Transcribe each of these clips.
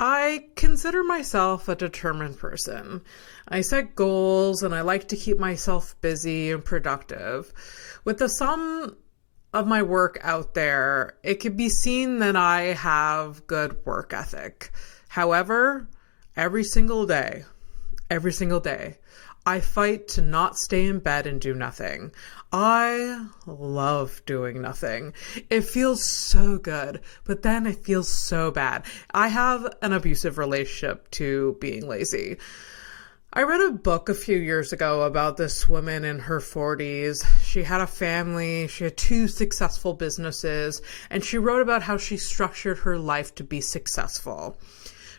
I consider myself a determined person. I set goals and I like to keep myself busy and productive. With the sum of my work out there, it can be seen that I have good work ethic. However, every single day, I fight to not stay in bed and do nothing. I love doing nothing. It feels so good, but then it feels so bad. I have an abusive relationship to being lazy. I read a book a few years ago about this woman in her 40s. She had a family, she had 2 successful businesses, and she wrote about how she structured her life to be successful.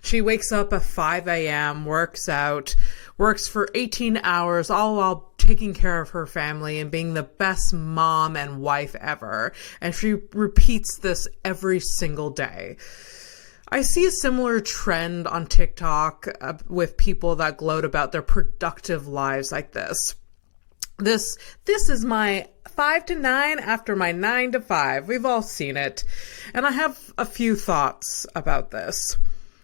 She wakes up at 5 a.m., works out, works for 18 hours, all while taking care of her family and being the best mom and wife ever. And she repeats this every single day. I see a similar trend on TikTok with people that gloat about their productive lives like this. This is my 5 to 9 after my 9 to 5. We've all seen it. And I have a few thoughts about this.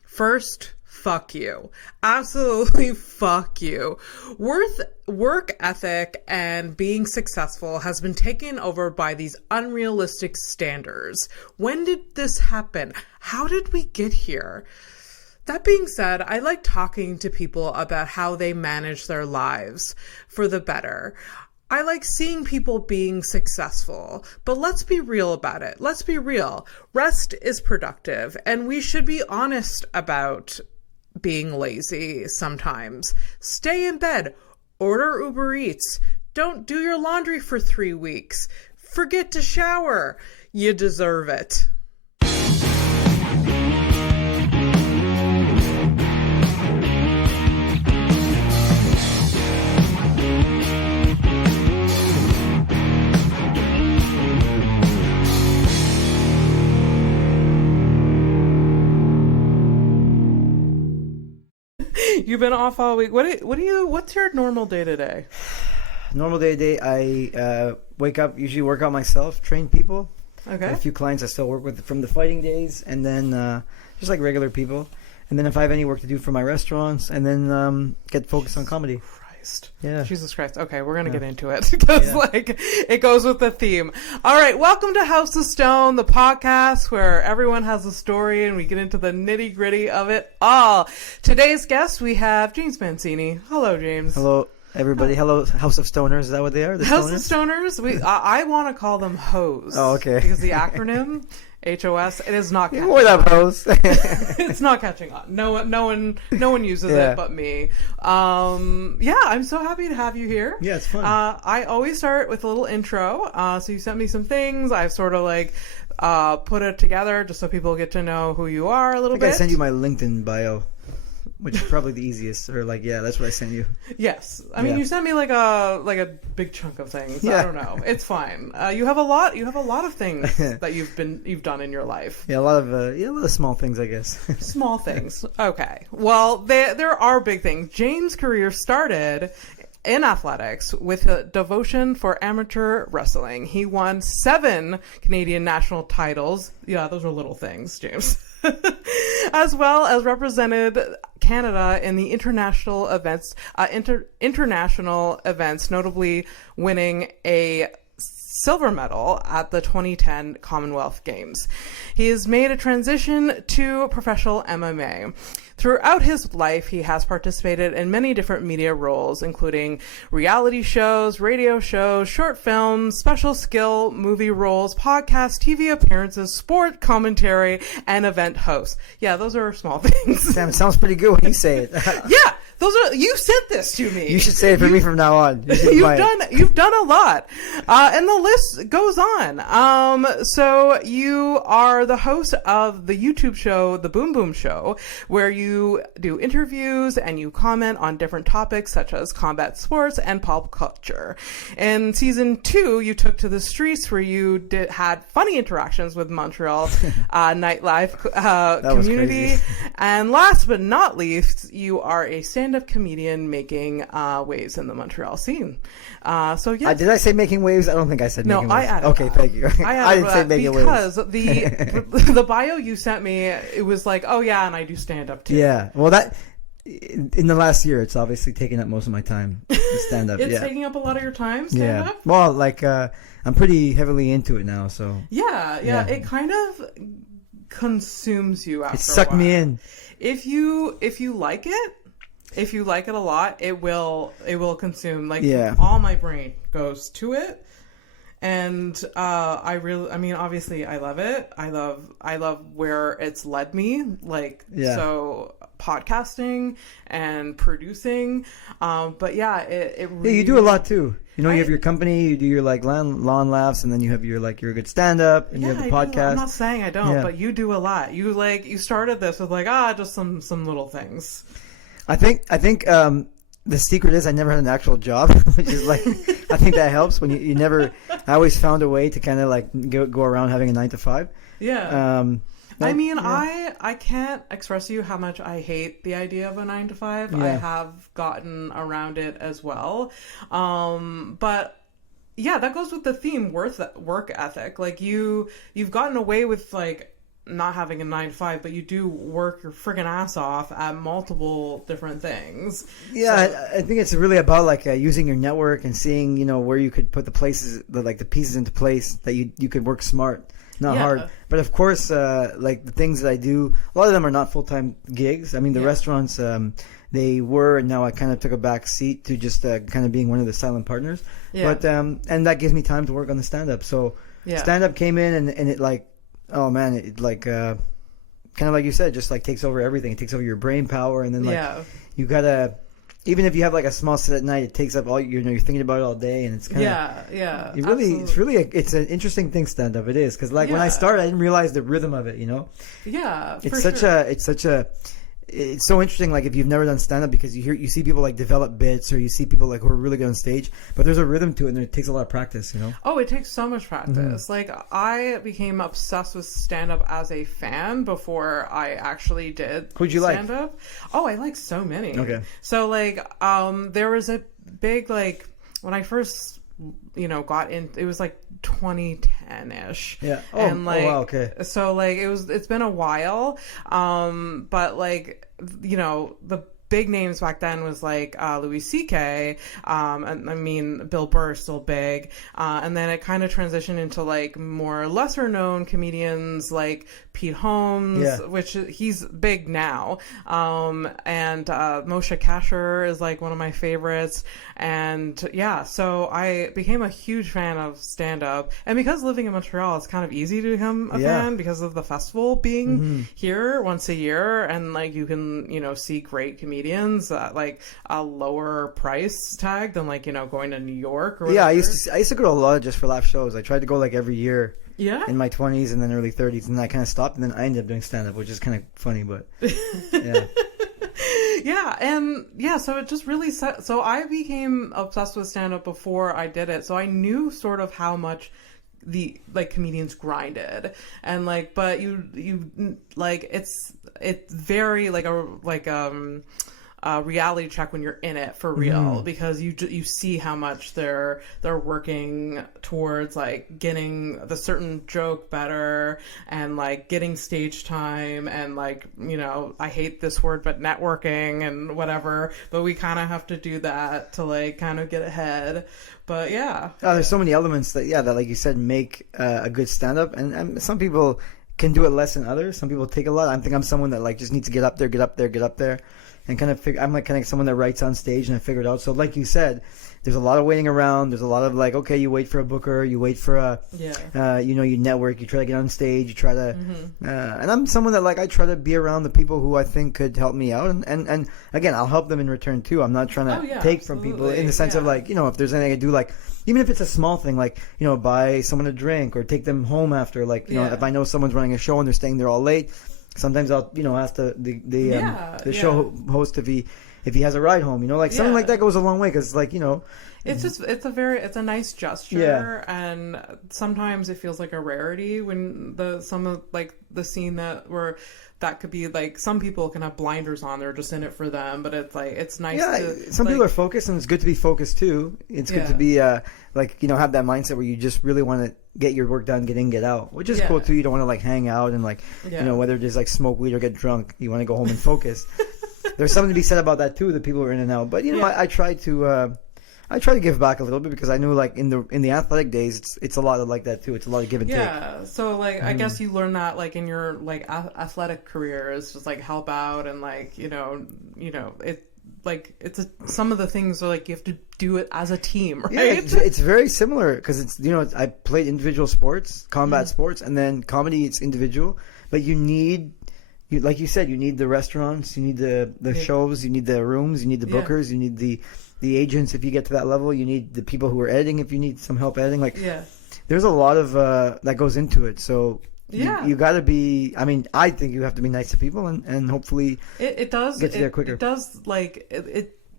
First, fuck you. Absolutely fuck you. Work ethic and being successful has been taken over by these unrealistic standards. When did this happen? How did we get here? That being said, I like talking to people about how they manage their lives for the better. I like seeing people being successful, but let's be real about it. Let's be real. Rest is productive, and we should be honest about being lazy sometimes. Stay in bed. Order Uber Eats. Don't do your laundry for 3 weeks. Forget to shower. You deserve it. You've been off all week. What's your normal day to day? Normal day to day, I wake up, usually work out myself, train people. Okay. A few clients I still work with from the fighting days, and then just like regular people. And then if I have any work to do for my restaurants, and then get focused on comedy. Yeah. Jesus Christ. Okay, we're going to get into it because it goes with the theme. All right, welcome to House of Stone, the podcast where everyone has a story and we get into the nitty-gritty of it all. Today's guest, we have James Mancini. Hello, James. Hello, everybody. Hello, House of Stoners. Is that what they are? The House Stoners? of Stoners? I want to call them HOEs. Oh, okay. Because the acronym... HOS, it is not catching More on. hoes. It's not catching on. No one uses it but me. I'm so happy to have you here. Yeah, it's fun. I always start with a little intro. So you sent me some things. I've sort of put it together just so people get to know who you are a little bit. I sent you my LinkedIn bio, which is probably the easiest. Or that's what I sent you. Yes, I mean you sent me like a big chunk of things. Yeah. I don't know. It's fine. You have a lot of things that you've done in your life. Yeah, a lot of small things, I guess. Small things. Okay. Well, there are big things. James' career started in athletics with a devotion for amateur wrestling. He won 7 Canadian national titles. Yeah, those are little things, James. As well as represented Canada in the international events, notably winning a silver medal at the 2010 Commonwealth Games. He has made a transition to professional MMA. Throughout his life, he has participated in many different media roles, including reality shows, radio shows, short films, special skill movie roles, podcasts, TV appearances, sport commentary, and event hosts. Yeah, those are small things. Sam, it sounds pretty good when you say it. Yeah, you sent this to me. You should say it for me from now on. You've done a lot, and the list goes on. So you are the host of the YouTube show, The Boom Boom Show, where you do interviews and you comment on different topics such as combat sports and pop culture. In season 2, you took to the streets where you had funny interactions with Montreal nightlife community. And last but not least, you are a stand stand-up comedian making waves in the Montreal scene. So yeah. Did I say making waves? I don't think I said making waves. No, I added Okay, that. thank you. I didn't say making waves. Because the bio you sent me, it was like, oh yeah, and I do stand-up too. Yeah. Well, that in the last year, it's obviously taken up most of my time. Stand-up. It's taking up a lot of your time, stand-up? Yeah. Well, like I'm pretty heavily into it now, so. Yeah. It kind of consumes you after it sucked a while. me in. If you like it, if you like it a lot, it will consume. Like all my brain goes to it, and obviously I love it. I love where it's led me. Like so podcasting and producing, but it really, you do a lot too. You know, you have your company, you do your like lawn laughs, and then you have your like you're a good stand-up, and you have the podcast. I'm not saying I don't, but you do a lot. You started this with like just some little things. I think the secret is I never had an actual job, which is like I think that helps when you never. I always found a way to kind of like go around having a 9 to 5. Yeah. I can't express to you how much I hate the idea of a 9 to 5. Yeah. I have gotten around it as well. But yeah, that goes with the theme work ethic. Like you've gotten away with like not having a 9 to 5, but you do work your friggin' ass off at multiple different things. Yeah, so, I think it's really about like using your network and seeing, you know, where you could put the pieces into place that you could work smart. Not hard. But of course, like the things that I do, a lot of them are not full-time gigs. I mean, the restaurants, they were, and now I kind of took a back seat to just kind of being one of the silent partners. Yeah. But, and that gives me time to work on the stand-up. So stand-up came in and it like, oh man, it like, kind of like you said, just like takes over everything. It takes over your brain power. And then like, you gotta, even if you have like a small set at night, it takes up all you're thinking about it all day, and it's kind of it's an interesting thing, stand up. It is because like when I started, I didn't realize the rhythm of it. You know, it's so interesting. Like if you've never done stand up, because you see people like develop bits, or you see people like who are really good on stage, but there's a rhythm to it, and it takes a lot of practice. You know. Oh, it takes so much practice. Mm-hmm. Like I became obsessed with stand up as a fan before I actually did. Who'd you stand like? Up. Oh, I like so many. Okay. So like, there was a big like when I first got in. It was like 2010-ish. Yeah. Oh, and like, wow, okay. So like it's been a while. But like, the big names back then was like Louis C.K. And I mean Bill Burr is still big. And then it kind of transitioned into like more lesser known comedians like Pete Holmes, which he's big now. And Moshe Kasher is like one of my favorites. And so I became a huge fan of stand-up. And because living in Montreal, it's kind of easy to become a fan because of the festival being here once a year. And like you can, see great comedians at like a lower price tag than like, going to New York or whatever. Yeah, I used to go to a lot of Just for Laugh shows. I tried to go like every year. Yeah. In my 20s and then early 30s, and then I kind of stopped, and then I ended up doing stand-up, which is kind of funny, but yeah. So it just really so I became obsessed with stand-up before I did it, so I knew sort of how much the like comedians grinded, and like, but you like it's very like a reality check when you're in it for real, because you see how much they're working towards like getting the certain joke better, and like getting stage time, and like, I hate this word, but networking and whatever, but we kind of have to do that to like kind of get ahead. But there's so many elements that like you said make a good stand-up, and some people can do it less than others. Some people take a lot. I think I'm someone that like just needs to get up there. And kind of I'm like kind of someone that writes on stage, and I figure it out. So like you said, there's a lot of waiting around. There's a lot of like, okay, you wait for a booker, you wait for you network, you try to get on stage, you try to, and I'm someone that like I try to be around the people who I think could help me out, and again, I'll help them in return too. I'm not trying to take from people in the sense of like, if there's anything I do, like even if it's a small thing, like buy someone a drink or take them home after, like if I know someone's running a show and they're staying there all late. Sometimes I'll, ask the show host if if he has a ride home, like something like that goes a long way because like it's a nice gesture, and sometimes it feels like a rarity when the scene that could be like some people can have blinders on, they're just in it for them, but it's like it's nice. Some people are focused, and it's good to be focused too. It's good to be have that mindset where you just really want to get your work done, get in, get out, which is cool too. You don't want to like hang out and like whether just like smoke weed or get drunk, you want to go home and focus. There's something to be said about that too. The people are in and out, but I try to give back a little bit because I knew like in the athletic days it's a lot of like that too. It's a lot of give and take. Yeah, so like I guess you learn that like in your like athletic career is just like help out and like it like some of the things are like you have to do it as a team, right? Yeah, it's very similar because it's I played individual sports, combat sports, and then comedy it's individual, but you need. Like you said, you need the restaurants, you need the shows, you need the rooms, you need the bookers, you need the agents if you get to that level, you need the people who are editing if you need some help editing. Like, there's a lot of that goes into it. So you got to be. I mean, I think you have to be nice to people, and hopefully it does get you there quicker. It does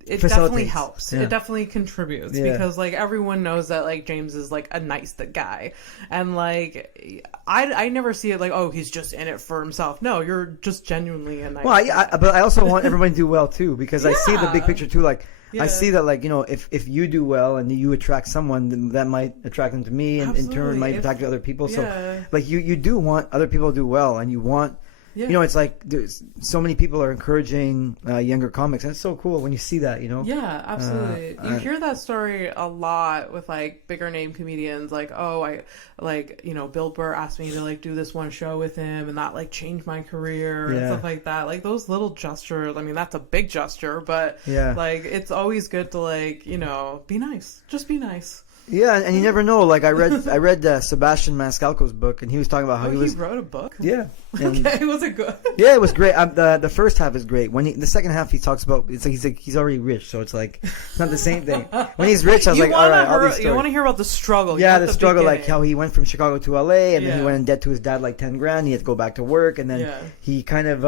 it definitely helps. It definitely contributes because like everyone knows that like James is like a nice guy, and like I never see it like, oh, he's just in it for himself. No, you're just genuinely a nice guy. But I also want everyone to do well too because I see the big picture too. Like I see that like if you do well and you attract someone, then that might attract them to me, and in turn might attract other people. So like you do want other people to do well, and you want. Yeah. It's like there's so many people are encouraging younger comics, and it's so cool when you see that, Yeah, absolutely. You hear that story a lot with like bigger name comedians, like, oh, I like, Bill Burr asked me to like do this one show with him, and that like changed my career and stuff like that. Like those little gestures. I mean, that's a big gesture, but like it's always good to like, be nice. Just be nice. Yeah, and you never know. Like I read Sebastian Maniscalco's book, and he was talking about how he wrote a book. Yeah. Okay, was it good? Yeah, it was great. The first half is great. The second half he talks about it's like he's already rich, so it's like it's not the same thing. When he's rich, I was like, all right, all these stories. You want to hear about the struggle? Yeah, the struggle, like how he went from Chicago to LA, and then he went in debt to his dad like $10,000. He had to go back to work, and then he kind of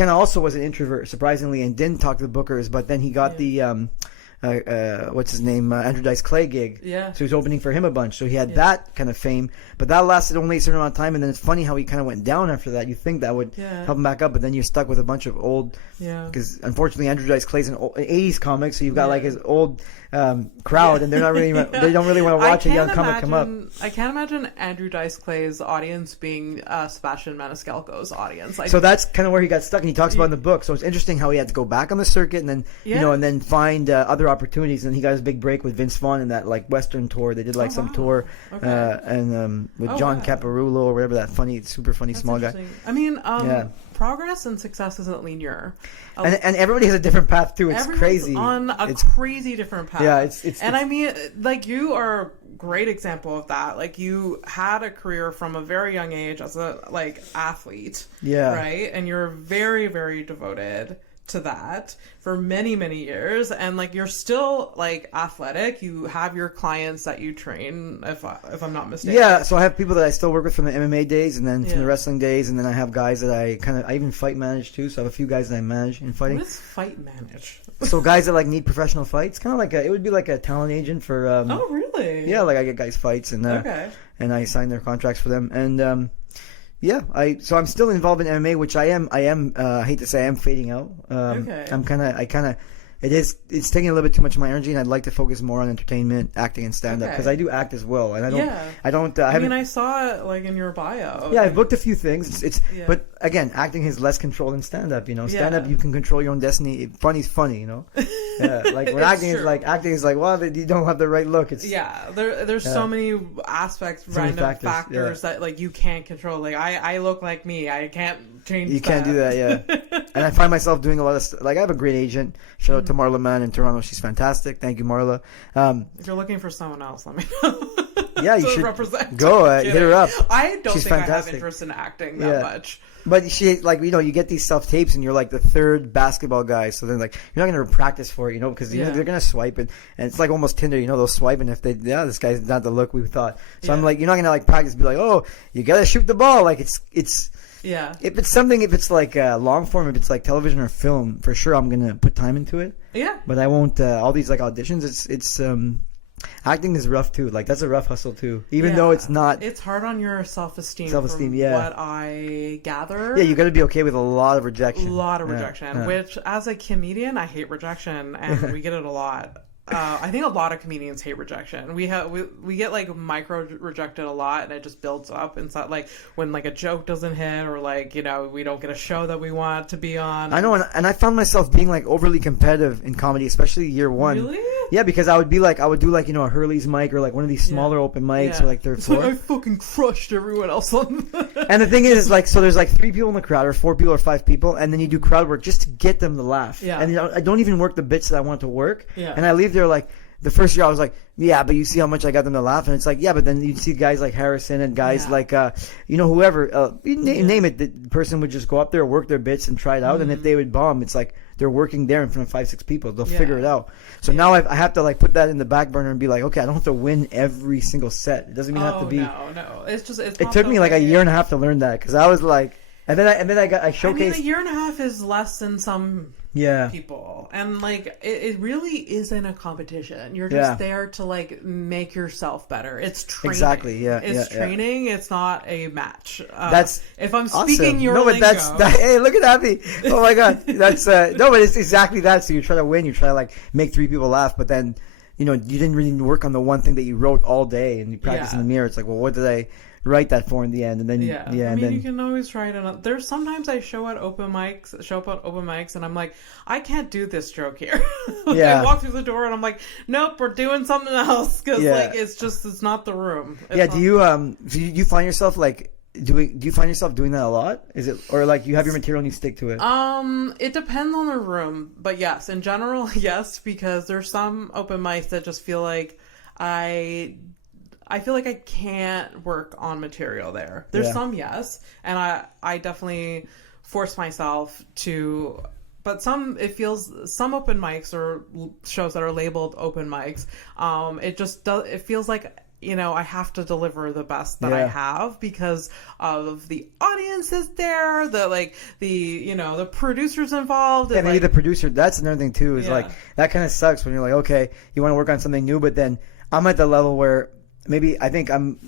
also was an introvert, surprisingly, and didn't talk to the bookers. But then he got the what's his name, Andrew Dice Clay gig. Yeah. So he was opening for him a bunch. So he had that kind of fame, but that lasted only a certain amount of time. And then it's funny how he kind of went down after that. You think that would help him back up, but then you're stuck with a bunch of old. Yeah. Because unfortunately, Andrew Dice Clay's an 80s comic, so you've got like his old crowd, and they're not really they don't really want to watch a young comic come up. I can't imagine Andrew Dice Clay's audience being Sebastian Maniscalco's audience. So that's kind of where he got stuck, and he talks about in the book. So it's interesting how he had to go back on the circuit, and then and then find other opportunities. And he got his big break with Vince Vaughn in that like Western tour. They did like some tour, and with John Caparulo or whatever, that super funny small guy. I mean, progress and success isn't linear, and everybody has a different path too. It's crazy on a crazy different path. Yeah, it's I mean, like you are a great example of that. Like you had a career from a very young age as a like athlete, right, and you're very, very devoted to that for many, many years, and like you're still like athletic. You have your clients that you train, if I'm not mistaken. Yeah, so I have people that I still work with from the MMA days, and then from the wrestling days, and then I have guys that I even fight manage too. So I have a few guys that I manage in fighting. What is fight manage? So guys that like need professional fights, kind of like it would be like a talent agent for. Oh really? Yeah, like I get guys fights and I sign their contracts for them, and so I'm still involved in MMA, which I am. I hate to say I am fading out. It's taking a little bit too much of my energy, and I'd like to focus more on entertainment, acting, and stand up because I do act as well, and I saw it like in your bio. Yeah, I've booked a few things. But again, acting has less control than stand up. Stand up you can control your own destiny. Funny's funny. Yeah, like when acting is like well, you don't have the right look. It's there's so many aspects, random factors that like you can't control. Like I look like me. I can't change. You can't do that. Yeah, and I find myself doing a lot of stuff. Like I have a great agent. Shout out to Marla Mann in Toronto. She's fantastic. Thank you, Marla. If you're looking for someone else, let me know. Yeah, you should represent. Go hit her up. I don't think I have interest in acting that much. But she, like, you get these self tapes, and you're like the third basketball guy. So then, like, you're not going to practice for it, because they're going to swipe it, and it's like almost Tinder, they'll swipe, and if this guy's not the look we thought. So I'm like, you're not going to like practice, be like, oh, you got to shoot the ball, like it's Yeah. If it's like long form, if it's like television or film, for sure I'm gonna put time into it. Yeah. But I won't. All these like auditions, it's acting is rough too. Like that's a rough hustle too. Even though it's not. It's hard on your self-esteem. Self-esteem, from what I gather. Yeah, you got to be okay with a lot of rejection. Which as a comedian, I hate rejection, and we get it a lot. I think a lot of comedians hate rejection. We get like micro rejected a lot, and it just builds up inside. Like when like a joke doesn't hit, or like we don't get a show that we want to be on. I know, and I found myself being like overly competitive in comedy, especially year one. Really? Yeah, because I would do like a Hurley's mic or like one of these smaller open mics or like third floor. Like I fucking crushed everyone else on. And the thing is like, so there's like 3 people in the crowd, or 4 people, or 5 people, and then you do crowd work just to get them to laugh. Yeah. And I don't even work the bits that I want to work. Yeah. And I leave there like. The first year I was like, yeah, but you see how much I got them to laugh? And it's like, yeah, but then you see guys like Harrison and guys like, whoever, name it, the person would just go up there, work their bits and try it out. And if they would bomb, it's like they're working there in front of 5-6 people. They'll figure it out. So now I have to like put that in the back burner and be like, okay, I don't have to win every single set. It doesn't even have to be. No. It took me like a year and a half to learn that because I was like, and then I showcased. A year and a half is less than some people, and like it really isn't a competition. You're just there to like make yourself better. It's training. Exactly. Yeah. It's training. It's not a match. That's if I'm awesome. speaking your lingo. Hey, look at Abby. Oh my God. That's no, but it's exactly that. So you try to win. You try to like make 3 people laugh, but then you didn't really work on the one thing that you wrote all day, and you practice in the mirror. It's like, well, what did I write that for in the end? And then you can always try it. There's sometimes I show up at open mics and I'm like, I can't do this joke here. I walk through the door and I'm like, nope, we're doing something else because like it's not the room. Do you find yourself like do you find yourself doing that a lot? Is it, or like you have your material and you stick to it? It depends on the room, but yes, in general, yes, because there's some open mics that just feel like I feel like I can't work on material there. There's some, yes, and I definitely force myself to, but some open mics or shows that are labeled open mics, it feels like, I have to deliver the best that I have because of the audience is there, the producers involved. Yeah, maybe the producer, that's another thing too, is like, that kind of sucks when you're like, okay, you want to work on something new, but then I'm at the level where maybe I think I'm,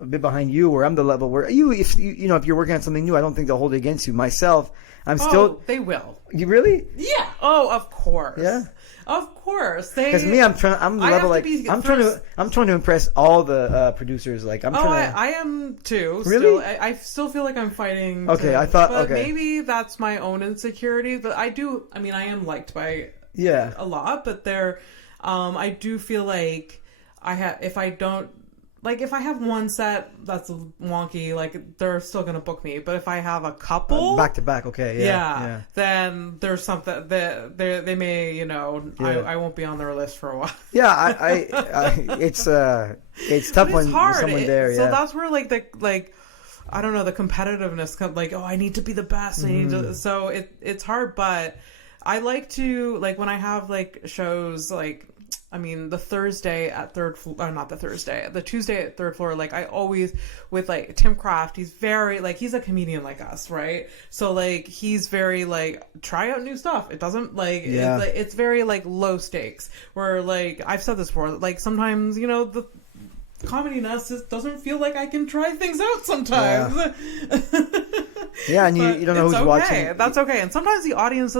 a bit behind you, where I'm the level where if you're working on something new, I don't think they'll hold it against you. Myself, I'm still. They will. You really? Yeah. Oh, of course. Yeah. Of course. Because me, I'm the level like I'm trying to impress all the producers. Like I am too. Really? I still feel like I'm fighting. Okay, but maybe that's my own insecurity. But I am liked by a lot. But I do feel like if I have one set that's wonky, like they're still gonna book me. But if I have a couple back to back, okay, then there's something that they may, I won't be on their list for a while. Yeah, it's tough when there's someone there. So that's where I don't know, the competitiveness comes. Like, I need to be the best. So it's hard, but I like to when I have shows the Thursday at the Tuesday at third floor, I always, with Tim Kraft, he's very, he's a comedian like us, right? So, he's very, try out new stuff. It doesn't, it's very, low stakes, where, I've said this before, sometimes, the comedy nest just doesn't feel like I can try things out sometimes. Yeah, and you don't know who's watching. That's okay. And sometimes the audience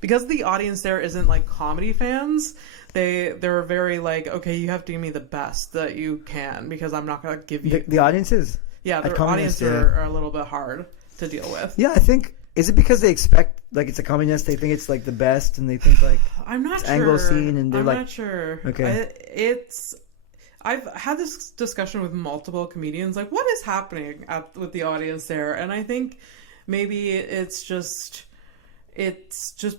because the audience there isn't, comedy fans, they're very okay, you have to give me the best that you can because I'm not going to give you... The audiences? Yeah, the audience are a little bit hard to deal with. Yeah, I think... Is it because they expect, it's a comedy nest, they think it's, the best, and they think, I'm not sure. Anglo scene, and they're I'm not sure. Okay. I've had this discussion with multiple comedians, what is happening with the audience there? And I think maybe it's just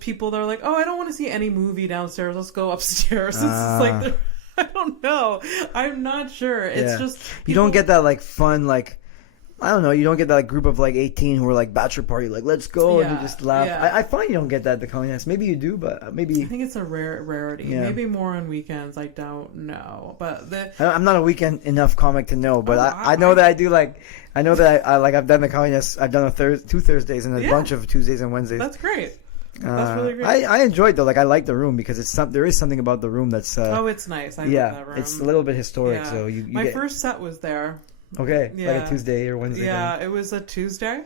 people that are like, I don't want to see any movie downstairs. Let's go upstairs. It's just I don't know. I'm not sure. It's just people... You don't get that fun I don't know. You don't get that like, group of like 18 who are like bachelor party, like let's go, and you just laugh. Yeah. I find you don't get that at the Comedy Nest. Maybe you do, but maybe I think it's a rarity. Yeah. Maybe more on weekends. I don't know, but I'm not a weekend enough comic to know. But I know that I do like. I know that I like. I've done the Comedy Nest. I've done 2 Thursdays and a bunch of Tuesdays and Wednesdays. That's great. That's really great. I enjoyed though. Like I like the room because there is something about the room that's. It's nice. I love that room. It's a little bit historic. Yeah. So my first set was there. Okay, like a Tuesday or Wednesday. Yeah, it was a Tuesday.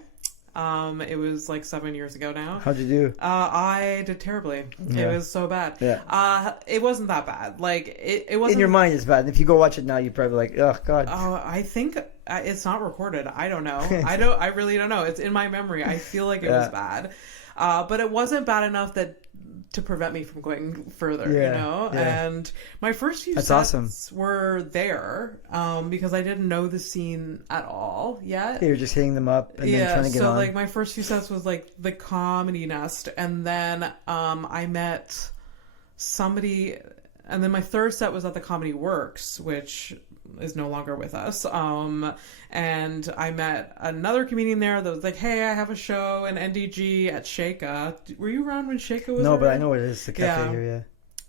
It was like 7 years ago now. How'd you do? I did terribly. Yeah. It was so bad. Yeah. It wasn't that bad. Like it wasn't. In your mind, it's bad. And if you go watch it now, you're probably like, oh god. Oh, I think it's not recorded. I don't know. I really don't know. It's in my memory. I feel like it was bad, but it wasn't bad enough to prevent me from going further, you know? Yeah. And my first few sets were there because I didn't know the scene at all yet. You're just hitting them up and then trying to get on. So like my first few sets was like the Comedy Nest, and then I met somebody, and then my third set was at the Comedy Works, which is no longer with us. And I met another comedian there that was like, hey, I have a show in NDG at Shaka. Were you around when Shaka was around? But I know what it is, the cafe here, yeah.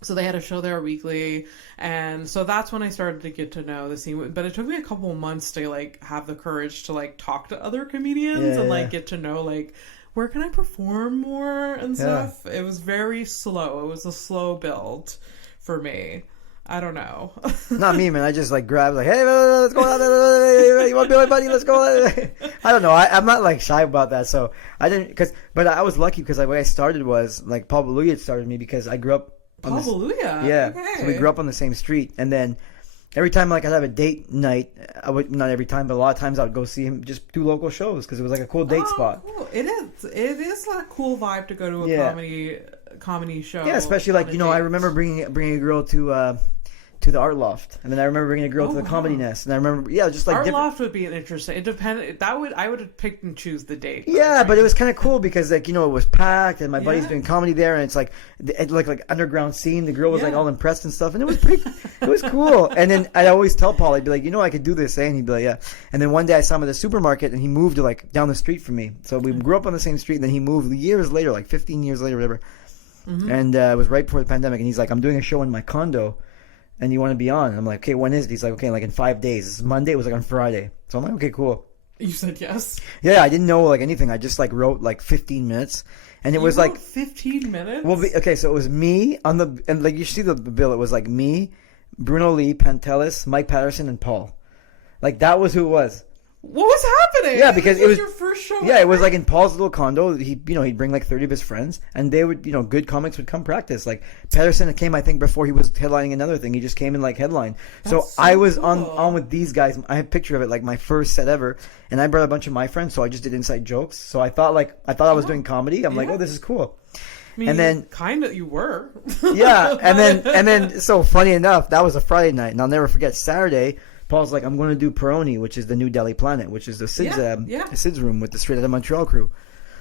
So they had a show there weekly, and so that's when I started to get to know the scene. But it took me a couple of months to like have the courage to like talk to other comedians and like get to know like where can I perform more and stuff. It was very slow. It was a slow build for me. I don't know. Not me, man. I just like grab like, hey, let's go. You want to be my buddy? Let's go. I don't know. I'm not like shy about that. So I didn't but I was lucky because the way I started was like Paul Beluga had started me because I grew up. Paul Beluga? Yeah. Okay. So we grew up on the same street. And then every time like I'd have a date night, not every time, but a lot of times I would go see him just do local shows because it was like a cool date spot. Cool. It is a cool vibe to go to a comedy show. Yeah, especially like, I remember bringing a girl to the Art Loft, and then I remember bringing a girl to the Comedy Nest, and I remember just like Art Loft would be an interesting. It depended. I would have picked and choose the date. Yeah, but it was kind of cool because like it was packed, and my buddy's doing comedy there, and it's like like underground scene. The girl was like all impressed and stuff, and it was it was cool. And then I'd always tell Paul, I'd be like, I could do this, and he'd be like, yeah. And then one day I saw him at the supermarket, and he moved to like down the street from me. So we grew up on the same street, and then he moved years later, like 15 years later, whatever. Mm-hmm. And it was right before the pandemic, and he's like, I'm doing a show in my condo. And you want to be on? And I'm like, okay, when is it? He's like, okay, like in 5 days. This is Monday. It was like on Friday. So I'm like, okay, cool. You said yes? Yeah, I didn't know like anything. I just like wrote like 15 minutes. And it was like 15 minutes? Well, okay, so it was me and like you see the bill. It was like me, Bruno Lee, Pantelis, Mike Patterson, and Paul. Like that was who it was. What was happening? Yeah, because it was your first show. Yeah, it was like in Paul's little condo. He'd bring like 30 of his friends, and they would, good comics would come practice. Like Patterson came, I think, before he was headlining another thing. He just came in like headline. So I was cool. on with these guys. I have a picture of it, like my first set ever, and I brought a bunch of my friends. So I just did inside jokes. So I thought I was doing comedy. I'm like, oh, this is cool. I mean, and then kind of you were. Yeah, and then so funny enough, that was a Friday night, and I'll never forget Saturday. Paul's like, I'm going to do Peroni, which is the New Delhi Planet, which is the Sid's room with the Straight Outta Montreal crew.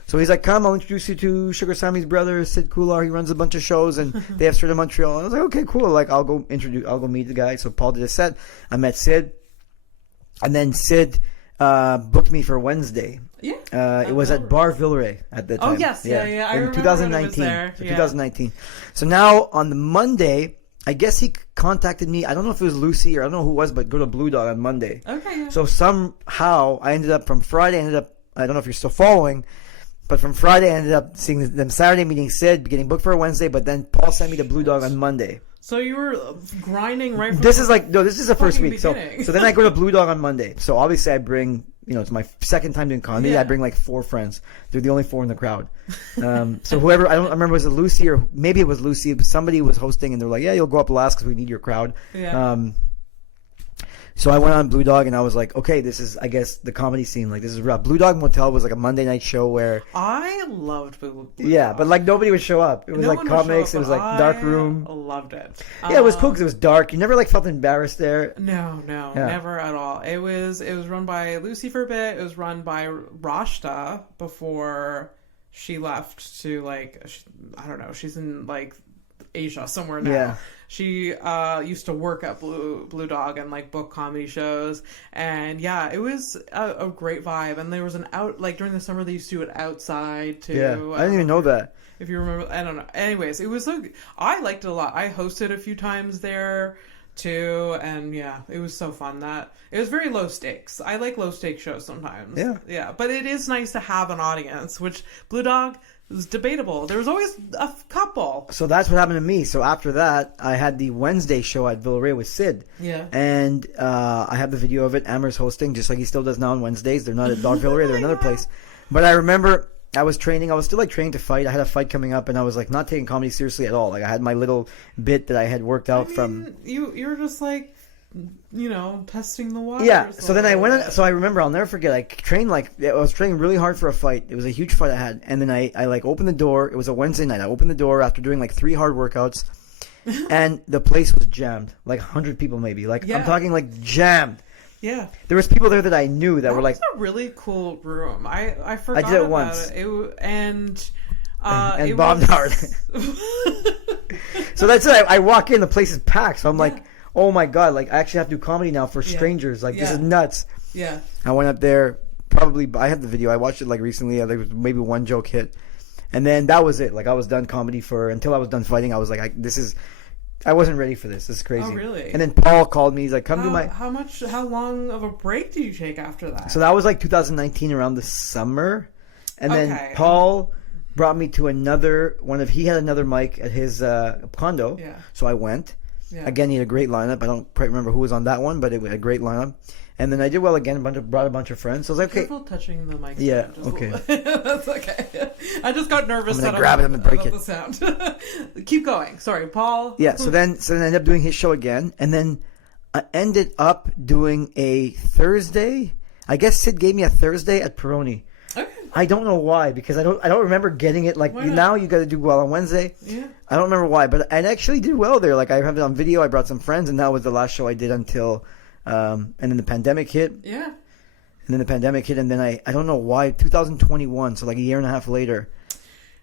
So he's like, come, I'll introduce you to Sugar Sammy's brother, Sid Kular. He runs a bunch of shows, and they have Straight Outta Montreal. And I was like, okay, cool. Like, I'll go meet the guy. So Paul did a set. I met Sid, and then Sid booked me for Wednesday. Yeah. It was at Bar Villeray at the time. Oh, yes. Yeah. I remember 2019. when it was there. So 2019. So now on the Monday, I guess he contacted me. I don't know if it was Lucy or I don't know who it was, but go to Blue Dog on Monday. Okay. Yeah. So somehow I ended up from Friday. I don't know if you're still following, but from Friday I ended up seeing them Saturday, meeting Sid, getting booked for a Wednesday. But then Paul sent me to Blue Dog on Monday. So you were grinding right from this is the first week. Beginning. So then I go to Blue Dog on Monday. So obviously I bring, it's my second time doing comedy. Yeah. I bring like 4 friends. They're the only 4 in the crowd. So whoever, I remember, was it Lucy or maybe it was Lucy, but somebody was hosting and they're like, yeah, you'll go up last because we need your crowd. Yeah. So I went on Blue Dog and I was like, okay, this is, I guess, the comedy scene. Like, this is rough. Blue Dog Motel was like a Monday night show where... I loved Blue Dog. Yeah, but like nobody would show up. It was like comics. It was like dark room. I loved it. Yeah, it was cool because it was dark. You never like felt embarrassed there. No, never at all. It was run by Lucy for a bit. It was run by Rashta before she left to like, I don't know. She's in like Asia somewhere now. Yeah. She used to work at Blue Dog and like book comedy shows, and yeah, it was a great vibe. And there was an during the summer they used to do it outside too. Yeah, I didn't even know that. If you remember, I don't know. Anyways, it was I liked it a lot. I hosted a few times there too, and yeah, it was so fun. That it was very low stakes. I like low stakes shows sometimes. Yeah, but it is nice to have an audience, which Blue Dog was debatable. There was always a couple. So that's what happened to me. So after that, I had the Wednesday show at Villeray with Sid. Yeah, and I have the video of it. Amber's hosting, just like he still does now on Wednesdays. They're not at Dog Villeray; they're another place. But I remember I was training. I was still like training to fight. I had a fight coming up, and I was like not taking comedy seriously at all. Like I had my little bit that I had worked out from. You were just like, testing the water. Yeah. So then I went on. So I remember, I'll never forget. I trained I was training really hard for a fight. It was a huge fight I had, and then I like opened the door. It was a Wednesday night. I opened the door after doing like 3 hard workouts, and the place was jammed. Like 100 people maybe. Like I'm talking like jammed. Yeah, there was people there that I knew that were like. It was a really cool room. I forgot I did it about once. And it bombed hard. So that's it. I walk in, the place is packed. So I'm like, oh my god! Like I actually have to do comedy now for strangers. Like this is nuts. Yeah. I went up there. Probably I had the video. I watched it like recently. There was maybe one joke hit, and then that was it. Like I was done comedy until I was done fighting. I was like, I wasn't ready for this. This is crazy. Oh, really? And then Paul called me. He's like, come do my... How long of a break did you take after that? So that was like 2019 around the summer. And then Paul brought me to another he had another mic at his condo. Yeah. So I went. Yeah. Again, he had a great lineup. I don't quite remember who was on that one, but it was a great lineup. And then I did well again. Brought a bunch of friends. So I was like, okay. Careful touching the mic. Yeah. Okay. That's okay. I just got nervous. I'm gonna grab it and break it. The sound. Keep going. Sorry, Paul. Yeah. So then I ended up doing his show again, and then I ended up doing a Thursday. I guess Sid gave me a Thursday at Peroni. Okay. I don't know why, because I don't remember getting it. Like now, you got to do well on Wednesday. Yeah. I don't remember why, but I actually did well there. Like I have it on video. I brought some friends, and that was the last show I did until. And then the pandemic hit. Yeah. And then I don't know why, 2021, so like a year and a half later.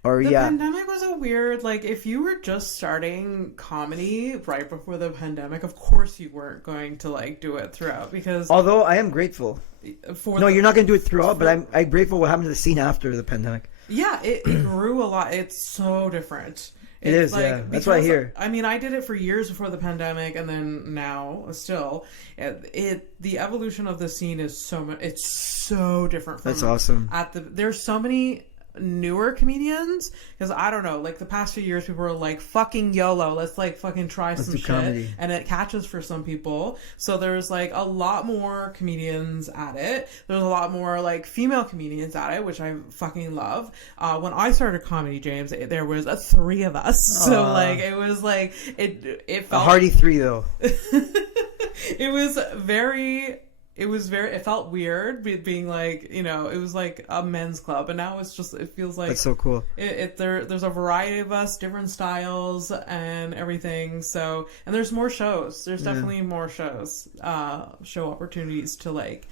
The pandemic was a weird, like, if you were just starting comedy right before the pandemic, of course you weren't going to, like, do it throughout, because... Although I am grateful. You're not going to do it throughout, but I'm grateful what happened to the scene after the pandemic. Yeah, it grew a lot. It's so different. It is, yeah. That's what I hear. I mean, I did it for years before the pandemic, and then now, still, the evolution of the scene is it's so different. That's awesome. There's so many newer comedians, because I don't know, like the past few years people were like, fucking YOLO, let's like fucking try some shit comedy. And it catches for some people, so there's like a lot more comedians at it. There's a lot more like female comedians at it, which I fucking love. When I started comedy, James, there was 3 of us. So like it was like it felt a hearty 3 though. It felt weird being like, it was like a men's club, and now it feels like that's so cool. There's a variety of us, different styles and everything. So, and there's more shows. There's definitely more shows, show opportunities to like.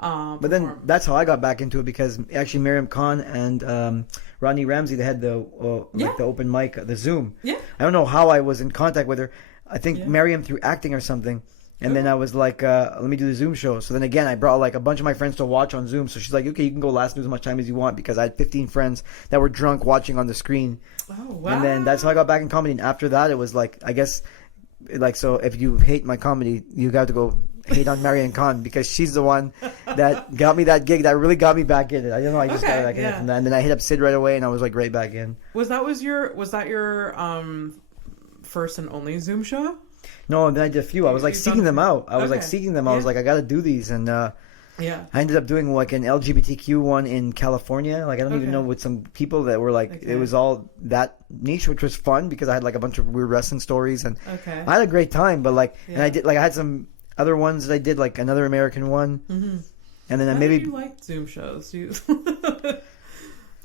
But then that's how I got back into it, because actually Miriam Khan and Rodney Ramsey, they had the open mic, the Zoom. Yeah. I don't know how I was in contact with her. I think Miriam through acting or something. And then I was like, let me do the Zoom show. So then again, I brought like a bunch of my friends to watch on Zoom. So she's like, okay, you can go last as much time as you want, because I had 15 friends that were drunk watching on the screen. Oh, wow. And then that's how I got back in comedy. And after that, it was like, I guess, like, so if you hate my comedy, you got to go hate on Marianne Khan, because she's the one that got me that gig, that really got me back in it. I don't know, I just got back in it from that. And then I hit up Sid right away, and I was like right back in. Was that your first and only Zoom show? No, and then I did a few. I was like seeking them out. I was like seeking them. I was like, I got to do these. And I ended up doing like an LGBTQ one in California. Like I don't even know, with some people that were like, it was all that niche, which was fun, because I had like a bunch of weird wrestling stories, and I had a great time. But like, and I had some other ones that I did, like another American one. Mm-hmm. And then maybe you liked Zoom shows.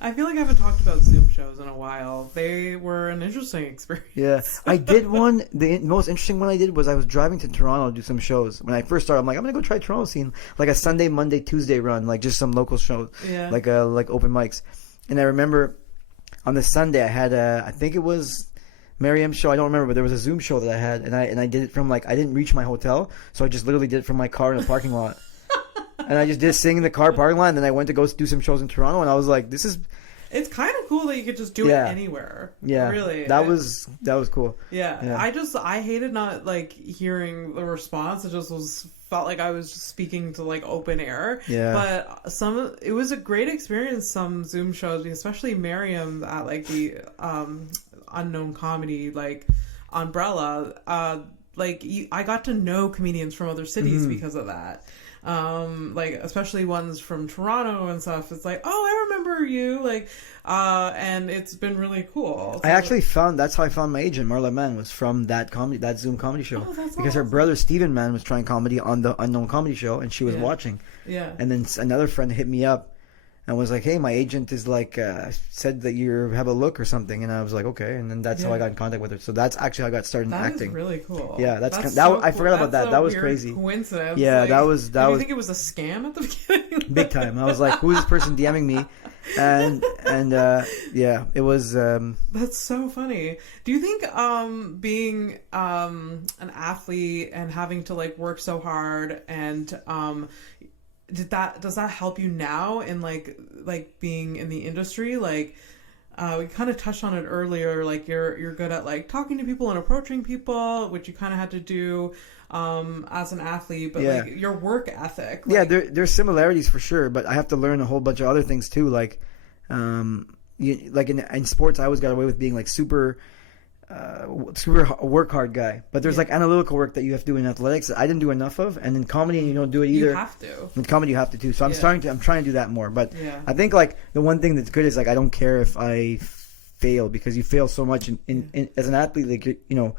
I feel like I haven't talked about Zoom shows in a while. They were an interesting experience. Yeah. I did one. The most interesting one I did was I was driving to Toronto to do some shows. When I first started, I'm like, I'm going to go try Toronto scene. Like a Sunday, Monday, Tuesday run. Like just some local shows. Yeah. Like open mics. And I remember on the Sunday I had I think it was Miriam's show, I don't remember, but there was a Zoom show that I had, and I did it from, like, I didn't reach my hotel, so I just literally did it from my car in the parking lot. And I just did sing in the car parking lot, and then I went to go do some shows in Toronto, and I was like, this is... It's kind of cool that you could just do it anywhere. Yeah. Really. That was cool. Yeah. I hated not, like, hearing the response. It just felt like I was just speaking to, like, open air. Yeah. But it was a great experience, some Zoom shows, especially Miriam at, like, the unknown comedy, like, umbrella. I got to know comedians from other cities because of that. Like, especially ones from Toronto and stuff. It's like, oh, I remember you, like, and it's been really cool. So, I actually that's how I found my agent, Marla Mann, was from that Zoom comedy show. Oh, that's because her awesome. brother Stephen Mann was trying comedy on the Unknown Comedy Show, and she was watching. Yeah. And then another friend hit me up and was like, hey, my agent is like, said that you have a look or something. And I was like, okay. And then that's how I got in contact with her. So that's actually how I got started in acting. That is really cool. Yeah, so I forgot about that. That was weird crazy. Coincidence. Yeah, like, that was. Did you think it was a scam at the beginning? Big time. I was like, who is this person DMing me? And yeah, it was. That's so funny. Do you think being an athlete and having to, like, work so hard and does that help you now in like being in the industry? Like, we kind of touched on it earlier, like you're good at, like, talking to people and approaching people, which you kind of had to do as an athlete, but like your work ethic, like... there's similarities for sure, but I have to learn a whole bunch of other things too, like like in sports I always got away with being like super work hard guy, but there's like analytical work that you have to do in athletics that I didn't do enough of, and in comedy you don't do it either. You have to. In comedy you have to too. So I'm trying to do that more. But I think, like, the one thing that's good is, like, I don't care if I fail, because you fail so much in as an athlete. Like, you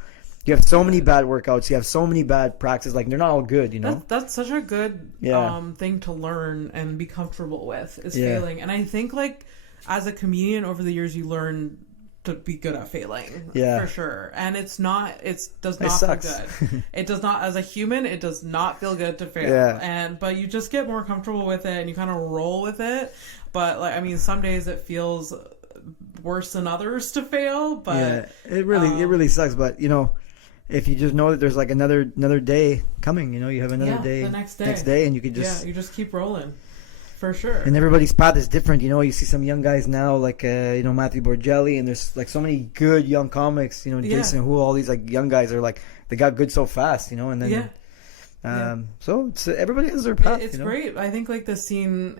have so many bad workouts, you have so many bad practices. Like, they're not all good. That's such a good thing to learn and be comfortable with, is failing. And I think, like, as a comedian over the years, you learn to be good at failing, for sure. And it does not feel good. It does not, as a human, it does not feel good to fail. But you just get more comfortable with it and you kind of roll with it. But, like, I mean, some days it feels worse than others to fail, but it really sucks. But if you just know that there's, like, another day coming, you have another day, the next day, and you could just you just keep rolling. For sure. And everybody's path is different. You see some young guys now, like, Matthew Borgelli, and there's, like, so many good young comics, Jason Hu, all these, like, young guys are, like, they got good so fast, and then, so it's, everybody has their path. It's great. I think, like, the scene,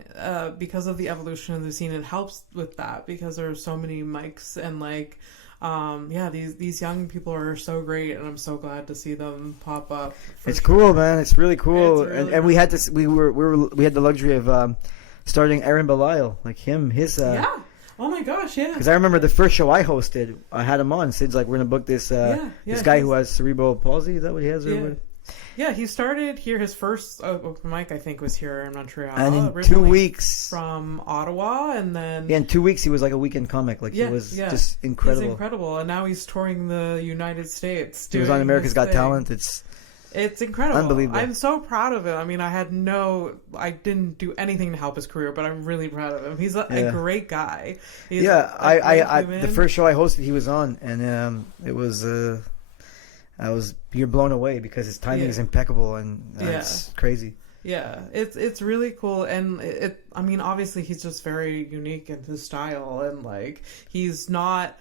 because of the evolution of the scene, it helps with that, because there are so many mics, and, like, these young people are so great, and I'm so glad to see them pop up. It's cool, man. It's really cool. It's really and we had the luxury of starting Aaron Belial, like his. Oh my gosh, yeah. Because I remember the first show I hosted, I had him on. Sid's like, we're gonna book this this guy who has cerebral palsy. Is that what he has? Yeah, he started here. His first open mic, I think, was here in Montreal. And in 2 weeks... From Ottawa, and then... Yeah, in 2 weeks, he was like a weekend comic. Like, he was just incredible. He's incredible. And now he's touring the United States. He was on America's Got Talent. It's incredible. Unbelievable. I'm so proud of him. I mean, I didn't do anything to help his career, but I'm really proud of him. He's a great guy. He's the first show I hosted, he was on, and it was... you're blown away because his timing is impeccable, and it's crazy. Yeah, it's really cool, and I mean, obviously he's just very unique in his style, and, like, he's a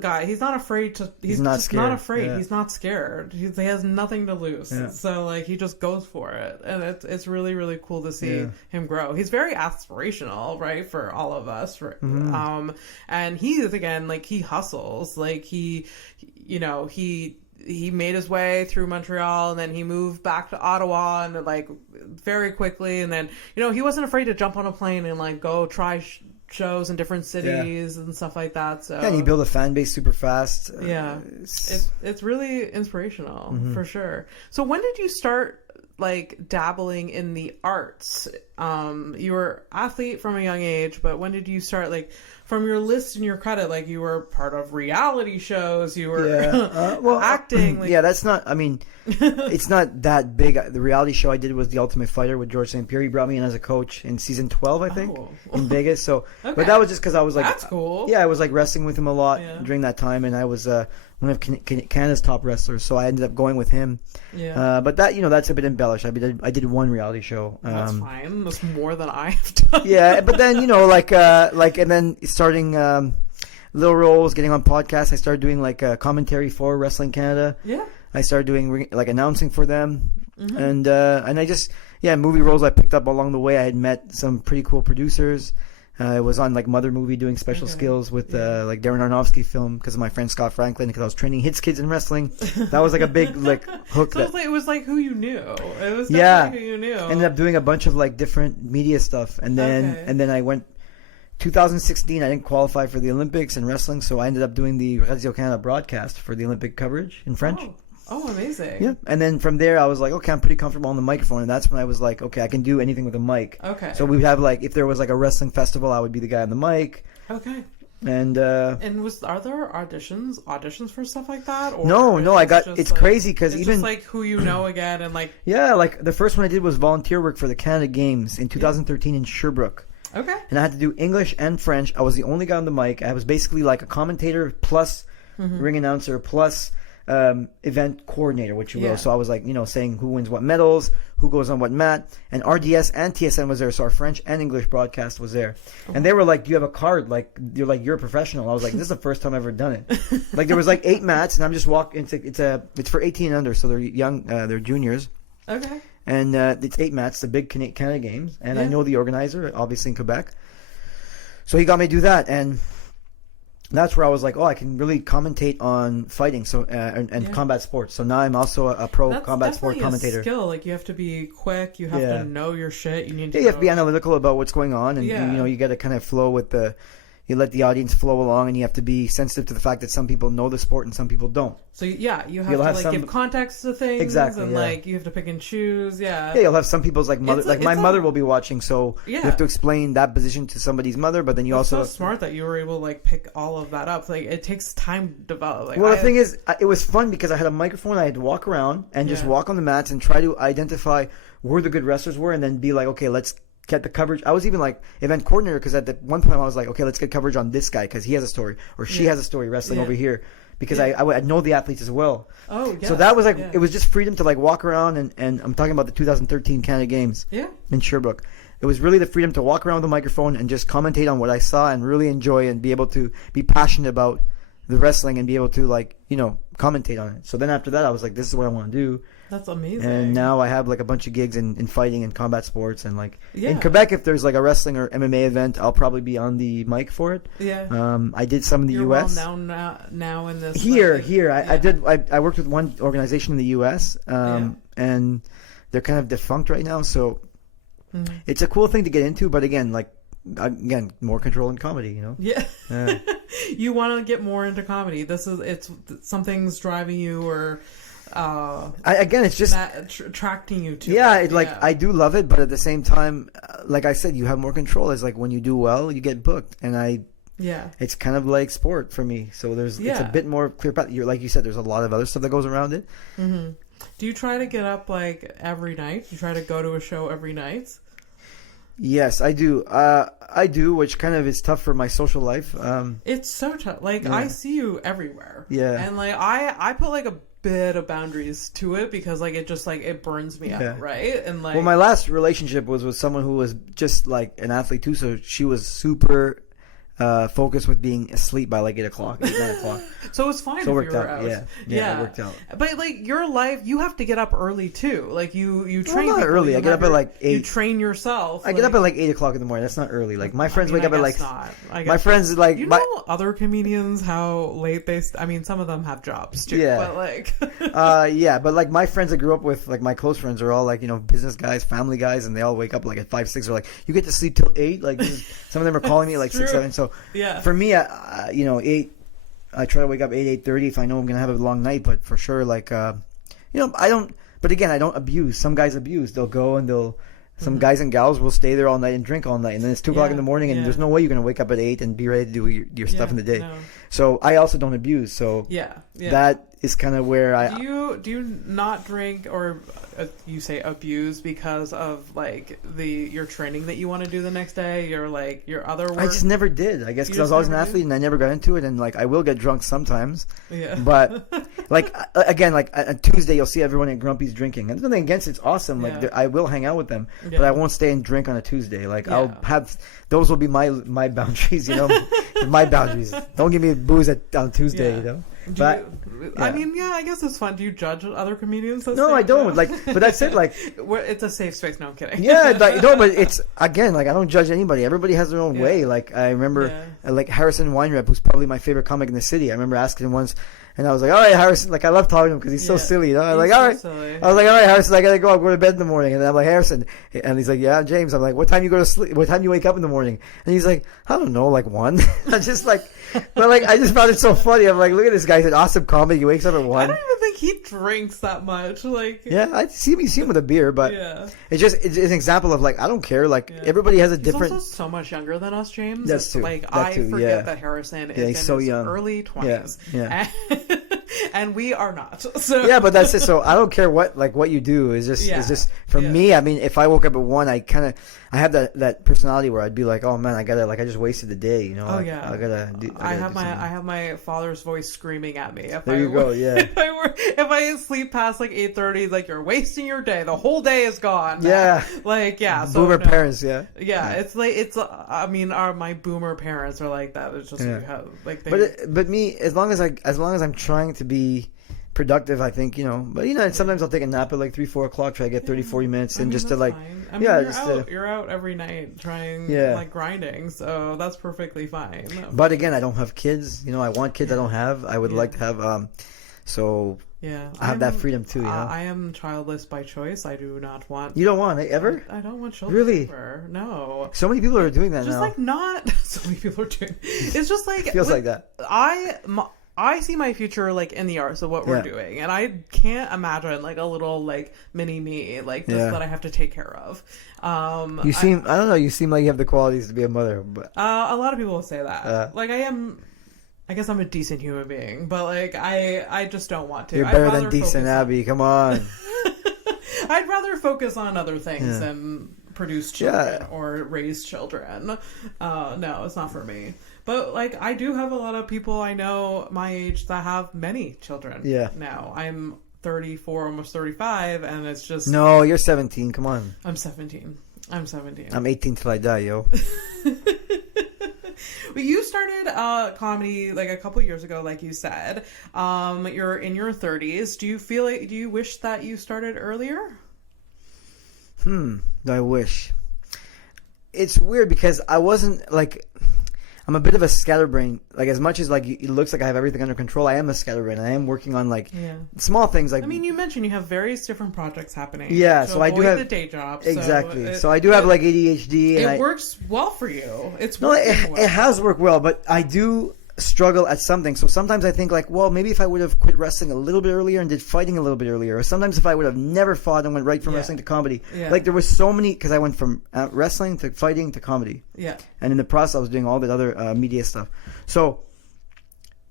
guy. He's not afraid to. He's not scared. Not afraid. Yeah. He's not scared. He has nothing to lose. Yeah. So, like, he just goes for it, and it's really, really cool to see him grow. He's very aspirational, right, for all of us. Right? Mm-hmm. And he is, again, like, he hustles. Like, he made his way through Montreal, and then he moved back to Ottawa, and, like, very quickly, and then he wasn't afraid to jump on a plane and, like, go try shows in different cities and stuff like that. So and he built a fan base super fast. It's really inspirational, for sure. So when did you start, like, dabbling in the arts? You were athlete from a young age, but when did you start, like, from your list and your credit, like you were part of reality shows, you were well, acting. Like... Yeah, that's not. I mean, it's not that big. The reality show I did was The Ultimate Fighter with George St. Pierre. He brought me in as a coach in season 12, I think, in Vegas. So, okay. But that was just because I was like, that's cool. Yeah, I was like wrestling with him a lot during that time, and I was one of Canada's top wrestlers. So I ended up going with him. Yeah. But that that's a bit embellished. I did one reality show. That's fine. That's more than I have done. Yeah, but then and then starting little roles, getting on podcasts. I started doing commentary for Wrestling Canada. Yeah. I started doing announcing for them, and I just movie roles I picked up along the way. I had met some pretty cool producers. I was on Mother Movie doing special skills with Darren Aronofsky film because of my friend Scott Franklin, because I was training hits kids in wrestling. That was a big hook. So it was who you knew. It was definitely who you knew. Ended up doing a bunch of different media stuff, and then I went. 2016, I didn't qualify for the Olympics in wrestling, so I ended up doing the Radio Canada broadcast for the Olympic coverage in French. Oh, amazing. Yeah, and then from there, I was like, okay, I'm pretty comfortable on the microphone, and that's when I was like, okay, I can do anything with a mic. Okay. So we would have if there was a wrestling festival, I would be the guy on the mic. Okay. And are there auditions for stuff like that? Or no, I got it's crazy because even just who you know again and the first one I did was volunteer work for the Canada Games in 2013 in Sherbrooke. Okay. And I had to do English and French. I was the only guy on the mic. I was basically a commentator plus ring announcer plus event coordinator, which you will. So I was saying who wins what medals, who goes on what mat, and RDS and TSN was there. So our French and English broadcast was there. And they were like, "Do you have a card? You're a professional." I was like, "This is the first time I've ever done it." There was 8 mats, and I'm just walking. It's for 18 and under, so they're young, they're juniors. Okay. And it's 8 mats, the big Canada Games. And I know the organizer, obviously in Quebec. So he got me to do that. And that's where I was like, I can really commentate on fighting and combat sports. So now I'm also a pro combat sport commentator. That's skill. You have to be quick. You have to know your shit. You need to you have to be analytical about what's going on. And, you got to kind of flow with you let the audience flow along, and you have to be sensitive to the fact that some people know the sport and some people don't. So you have to give context to things, exactly, and you have to pick and choose. Yeah, you'll have some people's mother, my mother will be watching, so you have to explain that position to somebody's mother. But then you also so smart that you were able to pick all of that up. It takes time to develop. The thing is, it was fun because I had a microphone. I had to walk around and just walk on the mats and try to identify where the good wrestlers were, and then be like, okay, let's get the coverage. I was even event coordinator because at the one point I was like, okay, let's get coverage on this guy because he has a story or she has a story wrestling over here, because I know the athletes as well. Oh, yeah. So that was it was just freedom to walk around, and I'm talking about the 2013 Canada Games in Sherbrooke. It was really the freedom to walk around with a microphone and just commentate on what I saw and really enjoy and be able to be passionate about the wrestling and be able to commentate on it. So then after that I was like, this is what I want to do. That's amazing. And now I have a bunch of gigs in fighting and combat sports, and in Quebec, if there's a wrestling or MMA event, I'll probably be on the mic for it. Yeah. I did some in the U.S. Well now in this. Here. I worked with one organization in the U.S. And they're kind of defunct right now, so it's a cool thing to get into. But again, more control in comedy, Yeah. You want to get more into comedy. It's something's driving you, or. It's just attracting you to I do love it, but at the same time, like I said, you have more control. It's when you do well, you get booked, and it's kind of like sport for me. So it's a bit more clear path. Like you said, there's a lot of other stuff that goes around it. Mm-hmm. Do you try to get up every night? Do you try to go to a show every night? Yes, I do. Which kind of is tough for my social life. It's so tough. I see you everywhere. Yeah, and I put a bit of boundaries to it because it burns me out, right? And my last relationship was with someone who was just an athlete too, so she was super focused with being asleep by 8 o'clock, 9 o'clock. So it was fine. So it worked out. Yeah, it worked out. But your life, you have to get up early too. You train. Not early. I get up at 8. You train yourself. I get up at 8 o'clock in the morning. That's not early. My friends wake up at not. My friends other comedians how late they. Some of them have jobs too. Yeah. But but my friends I grew up with, my close friends are all business guys, family guys, and they all wake up at 5, 6. They're you get to sleep till 8. Some of them are calling me 6, 7. So for me, 8. I try to wake up 8:30 if I know I'm gonna have a long night. But for sure, I don't. But again, I don't abuse. Some guys abuse. They'll go and they'll Some guys and gals will stay there all night and drink all night, and then it's 2 o'clock in the morning, and there's no way you're gonna wake up at 8 and be ready to do your stuff in the day. No. So I also don't abuse. So that is kind of where do you not drink or you say abuse because of like your training that you want to do the next day, or like your other work? I just never did. I guess because I was always an athlete and I never got into it, and like I will get drunk sometimes. Yeah. But like again, like on Tuesday you'll see everyone at Grumpy's drinking, and nothing against it's awesome. Like I will hang out with them, but I won't stay and drink on a Tuesday. Like I'll have those will be my boundaries. You know, my boundaries. Don't give me booze on Tuesday. You know. I mean, I guess it's fun. Do you judge other comedians? No, I don't. Like, but that's it. Like, it's a safe space. No, I'm kidding. Yeah, like, no, but it's again, like, I don't judge anybody. Everybody has their own way. Like, I remember, like Harrison Weinrep, who's probably my favorite comic in the city. I remember asking him once, and I was like, "All right, Harrison." Like, I love talking to him because he's so silly. You know, I'm like, "All right." Silly. I was like, "All right, Harrison, I gotta go. I'll go to bed in the morning." And I'm like, "Harrison," and he's like, "Yeah, James." I'm like, "What time you go to sleep? What time you wake up in the morning?" And he's like, "I don't know, like 1." I'm just like. But like, I just found it so funny. I'm like, look at this guy. He's an awesome comic. He wakes up at 1. I don't even think he drinks that much. Like, I see him with a beer, but it's an example of like, I don't care. Like everybody has a different. He's also so much younger than us, James. That's true. Like I forget that Harrison is he's so his young. early 20s. Yeah. And we are not. So yeah, but that's it. So I don't care what you do. Is just for me. I mean, if I woke up at 1, I have that personality where I'd be like, oh man, I just wasted the day. You know. Oh yeah. I gotta do. I have my father's voice screaming at me. If I sleep past like 8:30, like you're wasting your day. The whole day is gone. Yeah. Like Boomer parents. Yeah. Yeah. It's like I mean, my boomer parents are like that. It's just like they. But me, as long as I'm trying to be productive, I think, but sometimes I'll take a nap at like 3-4 o'clock, try to get 30-40 minutes, and just to like fine. I mean, you're out every night trying like grinding, so that's perfectly fine. But again, I don't have kids. I want kids. I don't have. I would like to have. So I have that freedom too. I am childless by choice. I do not want. You don't want it ever? I don't want children. Really? Ever. No. So many people are doing that just now. Like not. So many people are doing. It's just like it feels like that. I see my future like in the arts of what we're doing, and I can't imagine like a little like mini me like this that I have to take care of. I don't know. You seem like you have the qualities to be a mother, but a lot of people will say that. Like I guess I'm a decent human being, but like I just don't want to. You're better than decent, Abby. Come on. I'd rather focus on other things than produce children or raise children. No, it's not for me. But like I do have a lot of people I know my age that have many children. Yeah. Now I'm 34, almost 35, and it's just no. You're 17. Come on. I'm 17. I'm 18 till I die, yo. But you started comedy like a couple years ago, like you said. You're in your 30s. Do you wish that you started earlier? I wish. It's weird because I wasn't like. I'm a bit of a scatterbrain. Like as much as like it looks like I have everything under control, I am a scatterbrain. I am working on like small things. Like I mean, you mentioned you have various different projects happening. Yeah, so I do have the day job. Exactly. So I do have like ADHD. And it works well for you. It has worked well, but I do struggle at something. So sometimes I think like, well, maybe if I would have quit wrestling a little bit earlier and did fighting a little bit earlier, or sometimes if I would have never fought and went right from wrestling to comedy. Yeah. Like there was so many, because I went from wrestling to fighting to comedy. Yeah. And in the process, I was doing all the other media stuff. So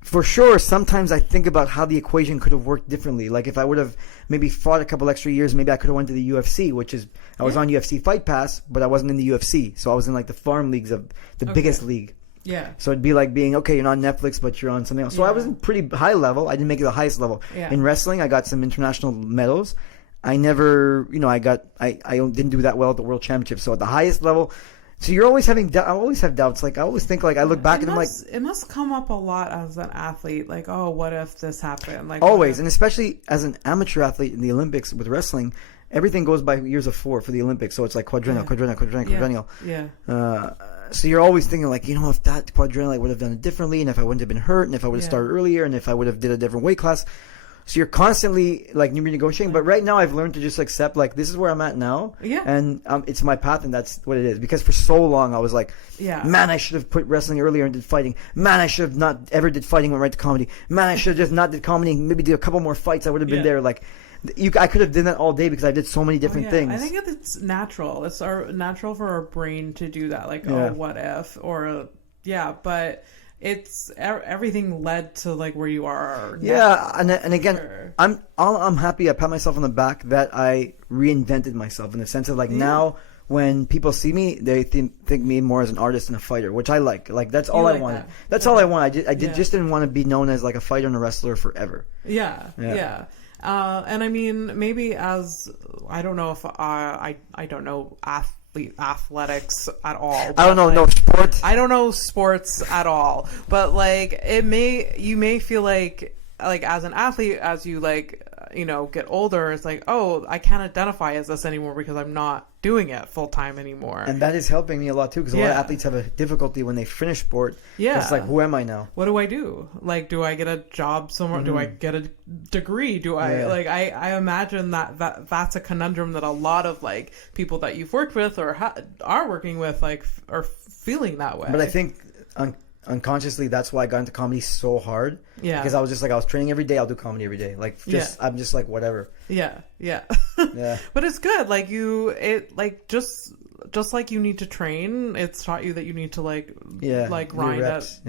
for sure, sometimes I think about how the equation could have worked differently. Like if I would have maybe fought a couple extra years, maybe I could have went to the UFC, which is, I was on UFC Fight Pass, but I wasn't in the UFC. So I was in like the farm leagues of the biggest league. Yeah. So it'd be like being, okay, you're not on Netflix, but you're on something else. So I was in pretty high level. I didn't make it the highest level. Yeah. In wrestling, I got some international medals. I never, I didn't do that well at the World Championship. So at the highest level, so you're always having, I always have doubts. Like I always think, like I look back and I'm like, it must come up a lot as an athlete. Like, oh, what if this happened? Like always, and especially as an amateur athlete in the Olympics with wrestling, everything goes by years of 4 for the Olympics. So it's like quadrennial. Yeah. So you're always thinking like, if that quadrennial I would have done it differently, and if I wouldn't have been hurt, and if I would have started earlier, and if I would have did a different weight class. So you're constantly like renegotiating. But right now I've learned to just accept like this is where I'm at now. Yeah. And it's my path and that's what it is. Because for so long I was like, man, I should have put wrestling earlier and did fighting. Man, I should have not ever did fighting, went right to comedy. Man, I should have just not did comedy, maybe did a couple more fights. I would have been there. Like I could have done that all day because I did so many different things. I think it's natural. It's natural for our brain to do that. Like, oh, what if? Or but it's everything led to like where you are now. Yeah, and again, I'm happy. I pat myself on the back that I reinvented myself in the sense of like now when people see me, they think me more as an artist and a fighter, which I like. Like that's all I wanted. That's all I want. I just didn't want to be known as like a fighter and a wrestler forever. Yeah. And I mean, maybe as I don't know if I don't know athletics at all. I don't know no sports. I don't know sports at all. But like you may feel like as an athlete, as you like get older, it's like, oh, I can't identify as this anymore because I'm not doing it full time anymore. And that is helping me a lot too, because a lot of athletes have a difficulty when they finish sport. Yeah, it's like, who am I now? What do I do? Like, do I get a job somewhere? Do I get a degree? Do I like? I imagine that's a conundrum that a lot of like people that you've worked with or are working with like are feeling that way. But I think unconsciously that's why I got into comedy so hard. Yeah, because I was just like, I was training every day. I'll do comedy every day. Like, I'm just like whatever. Yeah. But it's good. Like just like you need to train, it's taught you that you need to like grind reps,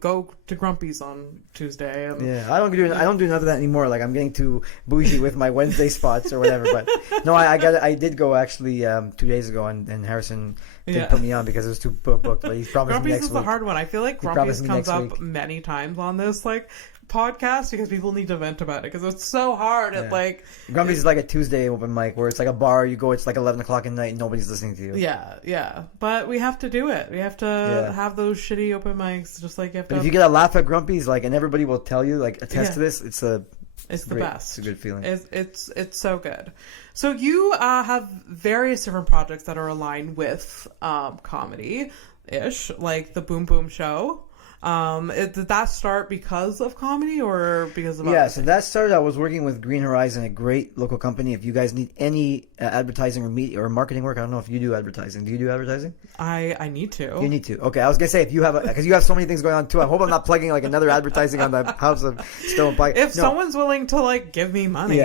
go to Grumpy's on Tuesday. And, I don't do none of that anymore. Like I'm getting too bougie with my Wednesday spots or whatever. But no, I did go actually 2 days ago, and Harrison didn't put me on because it was too booked. But he's promised Grumpy's me next week. Grumpy's is the hard one. I feel like Grumpy's comes up many times on this like podcast because people need to vent about it because it's so hard. At like Grumpy's is like a Tuesday open mic where it's like a bar. You go, it's like 11 o'clock at night and nobody's listening to you. Yeah. But we have to do it. We have to have those shitty open mics, just like if you get a laugh at Grumpy's, like, and everybody will tell you, like, attest to this. It's the best. It's a good feeling. It's so good. So you have various different projects that are aligned with comedy ish, like the Boom Boom Show. Did that start because of comedy or because of so that started, I was working with Green Horizon, a great local company. If you guys need any advertising or media or marketing work, I don't know if you do advertising. Do you do advertising? I need to. You need to. Okay, I was gonna say, if you have because you have so many things going on too. I hope I'm not plugging like another advertising on the House of Stone Pie. If someone's willing to like give me money.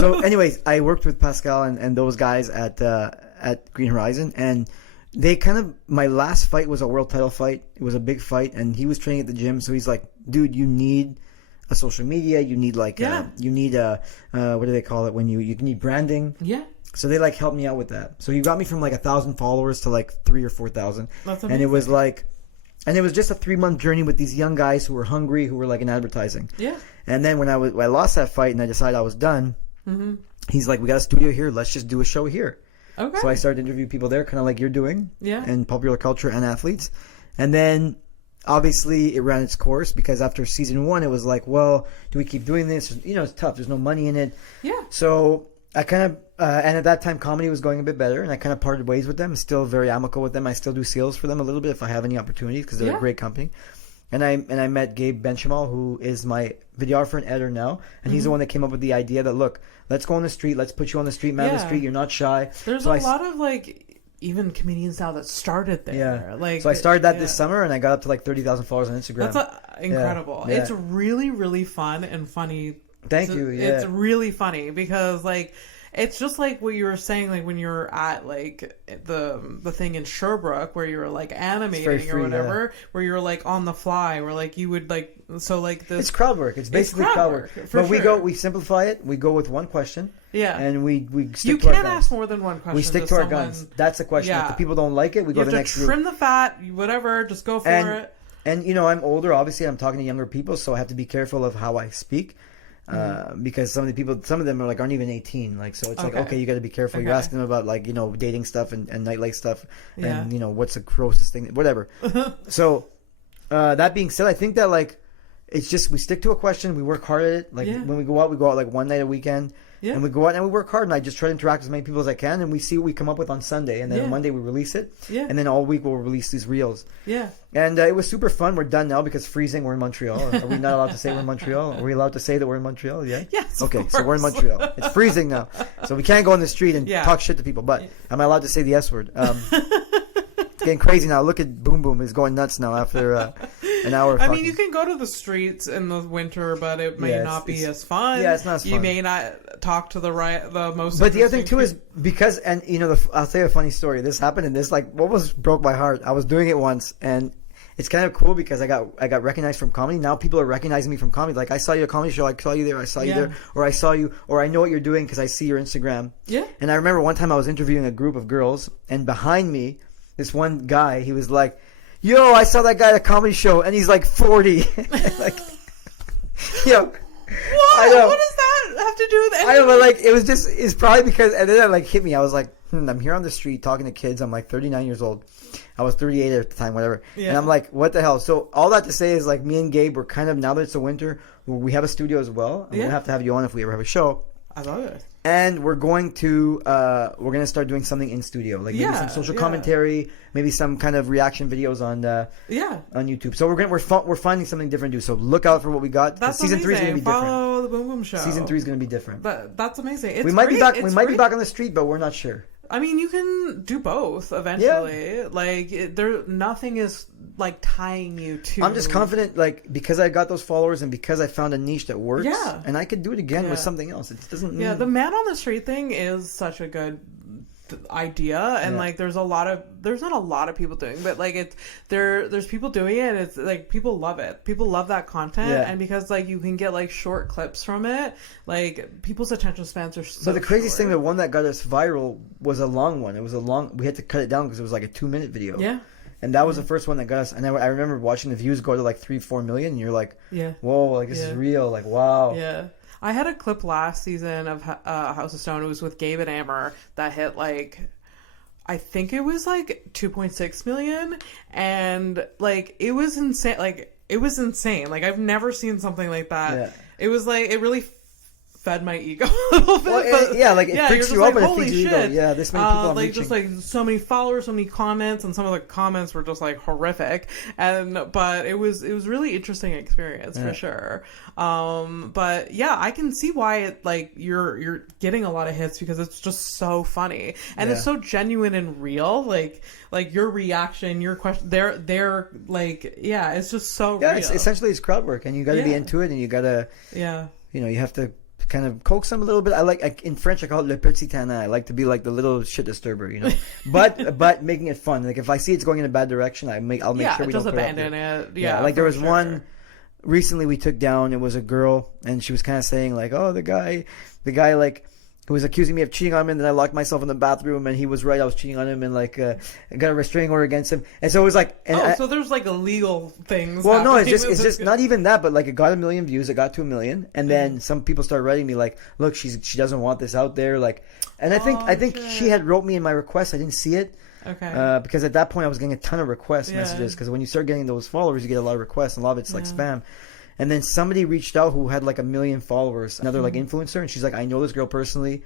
So anyways, I worked with Pascal and those guys at Green Horizon, and they kind of, my last fight was a world title fight. It was a big fight, and he was training at the gym. So he's like, dude, you need a social media. You need like, you need what do they call it when you need branding? Yeah. So they like helped me out with that. So he got me from like 1,000 followers to like 3,000 or 4,000. That's amazing. And it was like, and it was just a 3-month journey with these young guys who were hungry, who were like in advertising. Yeah. And then when I lost that fight and I decided I was done, he's like, we got a studio here. Let's just do a show here. Okay. So I started to interview people there, kind of like you're doing, in popular culture and athletes. And then, obviously, it ran its course because after season 1, it was like, well, do we keep doing this? It's tough. There's no money in it. Yeah. So I kind of, and at that time, comedy was going a bit better, and I kind of parted ways with them. I'm still very amicable with them. I still do sales for them a little bit if I have any opportunities because they're a great company. And I met Gabe Benchamal, who is my videographer and editor now, and he's the one that came up with the idea that, look, let's go on the street, let's put you on the street, man on the street, you're not shy. There's a lot of like even comedians now that started there. Yeah. Like, so I started that this summer, and I got up to like 30,000 followers on Instagram. That's incredible. Yeah. It's really, really fun and funny. Thank you. Yeah. It's really funny because like, it's just like what you were saying, like when you're at like the thing in Sherbrooke where you're like animating or whatever, where you're like on the fly, where like you would like, so like this. It's crowd work. It's basically crowd work. But we simplify it. We go with one question. Yeah. And we stick you to our guns. You can't ask more than one question. We stick to our guns. That's the question. Yeah. If the people don't like it, we go to the next group. Trim the fat, whatever, just go for it. And I'm older, obviously. I'm talking to younger people, so I have to be careful of how I speak. Because some of them aren't even 18, like, so it's like, okay, you got to be careful. You're asking them about like dating stuff and nightlife stuff, and what's the grossest thing, whatever. So that being said, I think that like it's just we stick to a question, we work hard at it. Like when we go out like one night a weekend, And we go out and we work hard, and I just try to interact with as many people as I can, and we see what we come up with on Sunday, and then on Monday we release it, and then all week we'll release these reels. And it was super fun. We're done now because freezing. We're in Montreal. Are we not allowed to say we're in Montreal? Are we allowed to say that we're in Montreal? Yeah. Yes. Okay, so we're in Montreal. It's freezing now, so we can't go on the street and talk shit to people. But am I allowed to say the S word? It's getting crazy now. Look at Boom Boom is going nuts now after an hour. I mean, you can go to the streets in the winter, but it may not be as fun. Yeah, it's not as fun. You may not talk to the most. But the other thing too is because, and you know, I'll tell you a funny story. This happened, and this almost broke my heart. I was doing it once, and it's kind of cool because I got recognized from comedy. Now people are recognizing me from comedy. Like, I saw you at a comedy show. I saw you there. I saw you there. Or I saw you. Or I know what you're doing because I see your Instagram. Yeah. And I remember one time I was interviewing a group of girls, and behind me, this one guy, he was like, "Yo, I saw that guy at a comedy show, and he's like 40." Like, yo. What? I know. What does that have to do with anything? I don't know, like, it's probably because, and then it like hit me. I was like, I'm here on the street talking to kids. I'm like 39 years old. I was 38 at the time, whatever. Yeah. And I'm like, what the hell? So all that to say is, like, me and Gabe, we're kind of, now that it's the winter, we have a studio as well. And we'll have to have you on if we ever have a show. I love it. And we're going to start doing something in studio, like maybe some social commentary, maybe some kind of reaction videos on YouTube. So we're finding something different to do. So look out for what we got. Season 3 is going to be different. Follow the Boom Boom Show. Season 3 is going to be different. That's amazing. We might be back. We might be back on the street, but we're not sure. I mean, you can do both eventually. Yeah. Like, nothing is like tying you to. I'm just confident, like, because I got those followers and because I found a niche that works. Yeah. And I could do it again with something else. It doesn't. Yeah, the man on the street thing is such a good idea, and like there's not a lot of people doing, but like there's people doing it, and it's like people love it. People love that content, and because like you can get like short clips from it, like people's attention spans are so. But the craziest thing, the one that got us viral was a long one. It was we had to cut it down because it was like a 2-minute video. Yeah. And that was the first one that got us. And I remember watching the views go to like 3-4 million, and you're like, whoa, like this is real, like wow. Yeah. I had a clip last season of House of Stone. It was with Gabe and Amber that hit like, I think it was like 2.6 million, and like it was insane. Like I've never seen something like that. Yeah. It was like it really fed my ego a little bit. Well, it freaks you up, and it feeds your ego. Yeah, this many people. Like just like so many followers, so many comments, and some of the comments were just like horrific. But it was really interesting experience for sure. But yeah, I can see why it like you're getting a lot of hits because it's just so funny and it's so genuine and real. Like your reaction, your question, they're like it's just so real. Essentially it's crowd work, and you got to be into it, and you got to you have to kind of coax them a little bit. I like in French I call it le petit tannant. I like to be like the little shit disturber, you know. but making it fun. Like if I see it's going in a bad direction, I'll make sure we don't just abandon it. Like there was one recently we took down. It was a girl, and she was kind of saying like, oh, the guy like who was accusing me of cheating on him, and then I locked myself in the bathroom, and he was right, I was cheating on him, and like I got a restraining order against him. And so it was like, so there's like illegal things. Well, no, it's just not even that, but like it got 1 million views, it got to 1 million, and then some people started writing me like, look, she doesn't want this out there, like, and I think she had wrote me in my request. I didn't see it. Okay. Because at that point I was getting a ton of request messages, because when you start getting those followers, you get a lot of requests, and a lot of it's like spam. And then somebody reached out who had like 1 million followers, another like influencer, and she's like, I know this girl personally.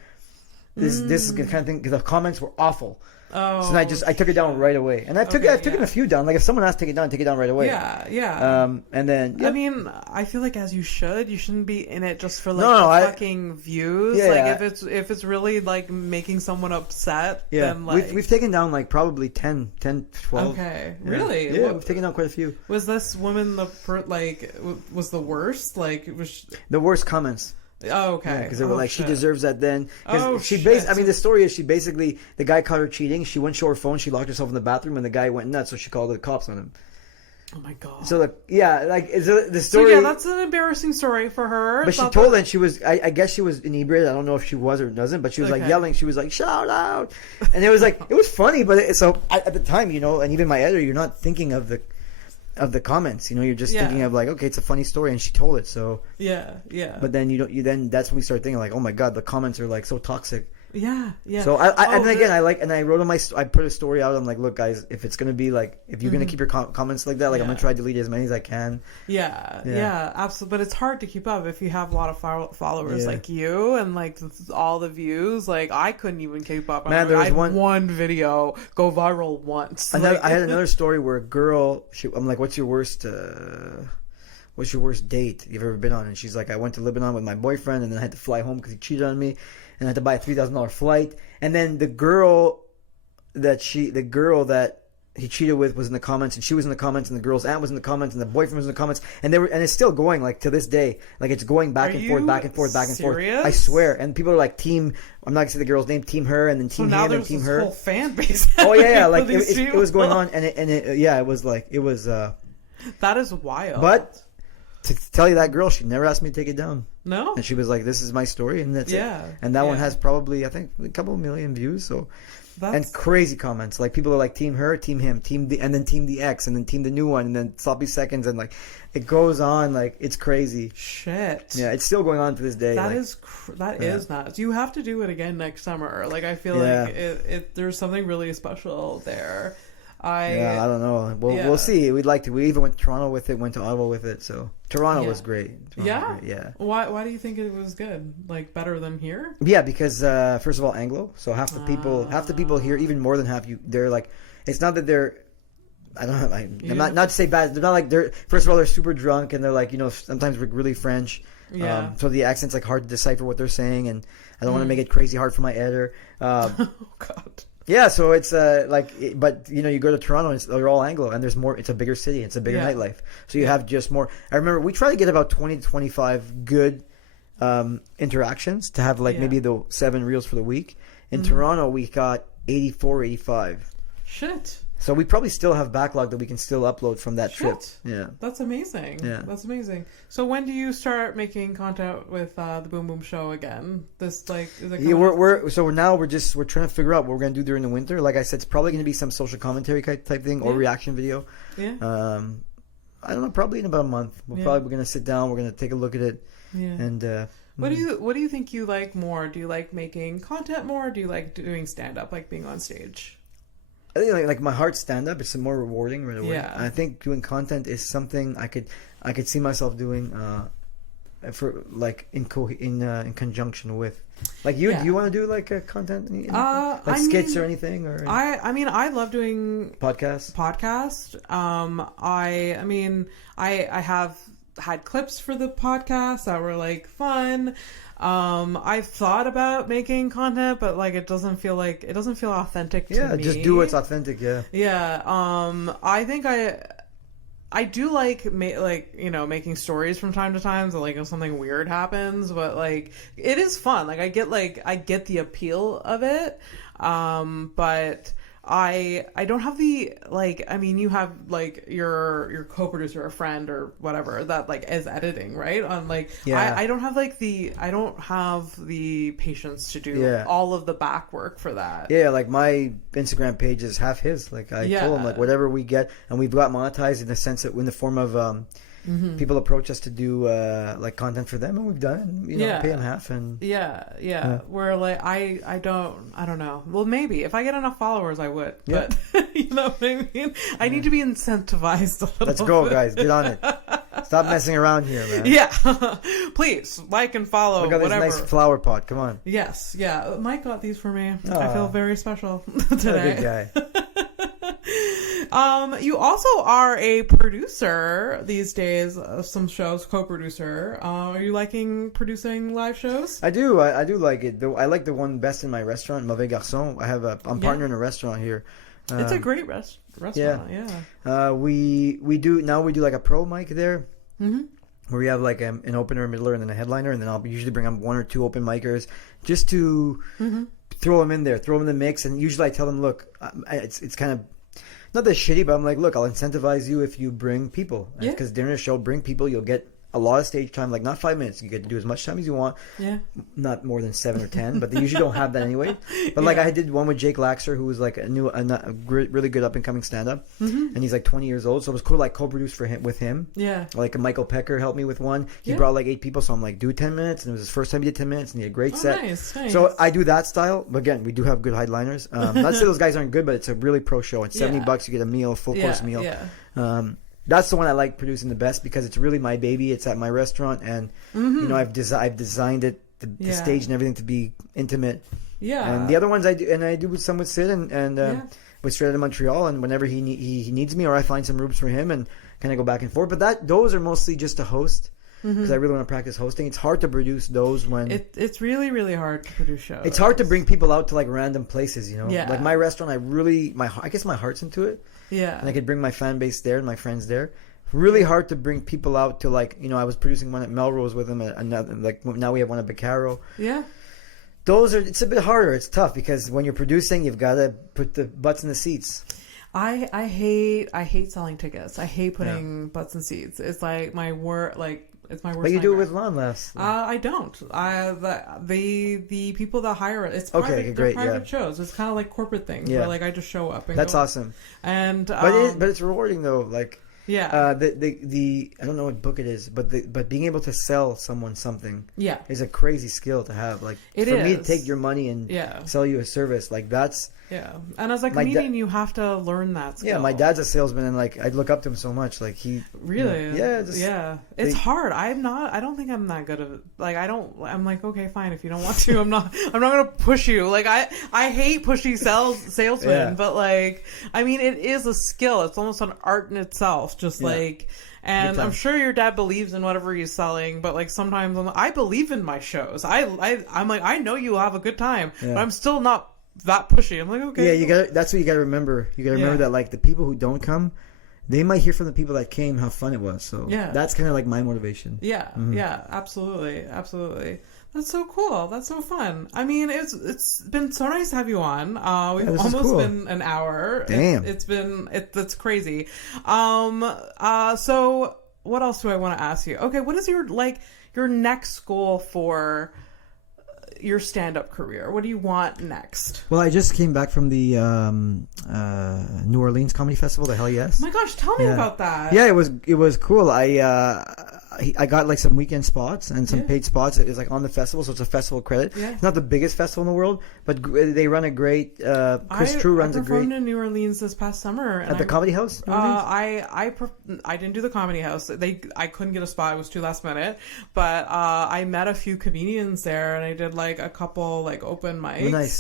This is the kind of thing, because the comments were awful. Oh, so I took it down right away, and I've taken a few down. Like if someone has to take it down right away. Yeah. And then I mean, I feel like as you shouldn't be in it just for like fucking views. Like if it's really like making someone upset. Yeah. Then like we've taken down like probably 10, 12. Okay. Really? Yeah. We've taken down quite a few. Was this woman was the worst? Like it was the worst comments. Oh, okay. Because they were like, she deserves that then. I mean, the story is the guy caught her cheating. She wouldn't show her phone. She locked herself in the bathroom, and the guy went nuts, so she called the cops on him. Oh my god. So the story. So that's an embarrassing story for her. But she told it. She was. I guess she was inebriated. I don't know if she was or doesn't. But she was like yelling. She was like, shout out, and it was like it was funny. But at the time, you know, and even my editor, you're not thinking of the comments, you know, you're just thinking of like, okay, it's a funny story, and she told it, so yeah. But then then that's when we start thinking like, oh my god, the comments are like so toxic. Yeah, yeah. So and again, I wrote on I put a story out. I'm like, look, guys, if it's gonna be like, if you're gonna keep your comments like that, like I'm gonna try to delete as many as I can. Yeah, absolutely. But it's hard to keep up if you have a lot of followers like you and like all the views. Like I couldn't even keep up. Man, there was one video go viral once. I had another story where a girl. I'm like, what's your worst date you've ever been on? And she's like, I went to Lebanon with my boyfriend, and then I had to fly home because he cheated on me, and I had to buy a $3,000 flight. And then the girl that he cheated with was in the comments, and she was in the comments, and the girl's aunt was in the comments, and the boyfriend was in the comments, and it's still going like to this day. Like it's going back and forth, back and forth, back and forth. I swear. And people are like, team. I'm not gonna say the girl's name. Team her, and then team him, and team her. Whole fan base. Oh yeah. Like it was going on, and it was like it was. That is wild. But to tell you, that girl, she never asked me to take it down. No. And she was like, this is my story, and that's it. And that one has probably, I think, a couple million views. So, and crazy comments. Like, people are like, team her, team him, and then team the ex, and then team the new one, and then sloppy seconds, and like, it goes on. Like, it's crazy. Shit. Yeah, it's still going on to this day. That is nuts. You have to do it again next summer. Like, I feel like there's something really special there. I don't know. We'll see. We'd like to. We even went to Toronto with it, went to Ottawa with it. So Toronto was great. Yeah. Why do you think it was good? Like better than here? Yeah, because first of all, Anglo. So half the people here, even more than half, they're like, it's not that they're. I don't know. I'm not to say bad. They're not like they're. First of all, they're super drunk, and they're like, sometimes we're really French. Yeah. So the accent's like hard to decipher what they're saying, and I don't want to make it crazy hard for my editor. Oh God. Yeah, so it's but you go to Toronto and they're all Anglo, and there's more. It's a bigger city. It's a bigger nightlife. So you have just more. I remember we try to get about 20 to 25 good interactions to have maybe the 7 reels for the week. In Toronto, we got 84, 85. Shit. So we probably still have backlog that we can still upload from that trip. Yeah, that's amazing. Yeah, that's amazing. So when do you start making content with the Boom Boom Show again? This is it? We're trying to figure out what we're gonna do during the winter. Like I said, it's probably gonna be some social commentary type thing or reaction video. Yeah. I don't know. Probably in about a month. We're gonna sit down. We're gonna take a look at it. Yeah. And what do you think you like more? Do you like making content more? Or do you like doing stand up, like being on stage? I think like my heart stand up. It's more rewarding right away. Yeah. I think doing content is something I could see myself doing for like in conjunction with like you. Do you want to do like a content skits or anything? Or I love doing podcast. I have had clips for the podcast that were like fun. I've thought about making content, but like it doesn't feel authentic to me. Yeah, just do what's authentic. Yeah. I think I do like making stories from time to time. So like if something weird happens, but like it is fun. Like I get the appeal of it. But I don't have the you have like your co-producer, a friend or whatever that like is editing, right? On I don't have the patience to do all of the back work for that. Yeah, like my Instagram page is half his. Like I told him like whatever we get, and we've got monetized in the sense that in the form of people approach us to do like content for them, and we've done it. Pay them half, and where like I don't know. Well, maybe if I get enough followers, I would. But you know what I mean. I need to be incentivized a little. Let's go, guys. Get on it. Stop messing around here, man. Yeah, please like and follow. Look at this nice flower pot. Come on. Yes, yeah. Mike got these for me. I feel very special today. Good guy. You also are a producer these days of some shows, co-producer. Are you liking producing live shows? I do. I do like it. I like the one Best in My Restaurant, Mauvais Garçon. I'm partner in a restaurant here. It's a great restaurant. Yeah. We do like a pro mic there. Mm-hmm. Where we have like an opener, a middler, and then a headliner, and then I'll usually bring on 1 or 2 open micers just to throw them in there, throw them in the mix. And usually I tell them, look, it's kind of not that shitty, but I'm like, look, I'll incentivize you if you bring people. Because during a show, bring people, you'll get a lot of stage time, like not 5 minutes. You get to do as much time as you want. Yeah. Not more than 7 or 10, but they usually don't have that anyway. But like I did one with Jake Laxer, who was like a really good up and coming stand up, and he's like 20 years old. So it was cool, like co-produce with him. Yeah. Like Michael Pecker helped me with one. He brought like 8 people, so I'm like, do 10 minutes, and it was his first time he did 10 minutes, and he had a great set. Nice. So I do that style. But again, we do have good headliners. Not to say those guys aren't good, but it's a really pro show. It's $70. You get a meal, full course meal. Yeah. That's the one I like producing the best because it's really my baby. It's at my restaurant, and you know I've designed it, the stage and everything to be intimate. Yeah. And the other ones I do with some with Sid and with Straight Out of Montreal, and whenever he needs me or I find some rooms for him and kind of go back and forth. But those are mostly just to host. Because I really want to practice hosting. It's hard to produce those when it's really, really hard to produce shows. It's hard to bring people out to like random places, you know. Yeah. Like my restaurant, I guess my heart's into it. Yeah. And I could bring my fan base there and my friends there. Really hard to bring people out to, like, you know, I was producing one at Melrose with him, another, like now we have one at Bacaro. Yeah. It's a bit harder. It's tough because when you're producing, you've got to put the butts in the seats. I hate selling tickets. I hate putting butts in seats. It's like my work, like. It's my worst. But you do it with Lon Laughs. I don't. The people that hire it, it's private, they're private shows. It's kind of like corporate things where like I just show up and that's go. Awesome. And but it's rewarding though. Like the I don't know what book it is, but being able to sell someone something is a crazy skill to have. Like me to take your money and sell you a service, like that's. Yeah, and as a comedian, you have to learn that skill. Yeah, my dad's a salesman, and like I look up to him so much. Like he really, it's hard. I don't think I'm that good at it. Like I'm like, okay, fine. If you don't want to, I'm not gonna push you. Like I hate pushy salesmen, but like I mean, it is a skill. It's almost an art in itself. Just like. And I'm sure your dad believes in whatever he's selling, but like sometimes I believe in my shows. I'm like, I know you'll have a good time, but I'm still not that pushy. I'm like, okay. Yeah, that's what you gotta remember. You gotta remember that like the people who don't come, they might hear from the people that came how fun it was. So that's kind of like my motivation. Yeah, yeah, absolutely. That's so cool. That's so fun. I mean, it's been so nice to have you on. We've almost been an hour. Damn. That's crazy. So what else do I want to ask you? Okay, what is your next goal for your stand-up career? What do you want next? Well, I just came back from the New Orleans Comedy Festival, the Hell Yes. Oh my gosh, tell me about that. Yeah, it was cool. I got like some weekend spots and some paid spots. It was like on the festival, so it's a festival credit. Yeah. It's not the biggest festival in the world, but they run a great. Chris True runs a great. I performed in New Orleans this past summer at the Comedy House. I didn't do the Comedy House. I couldn't get a spot. It was too last minute. But I met a few comedians there, and I did like a couple like open mics. Nice.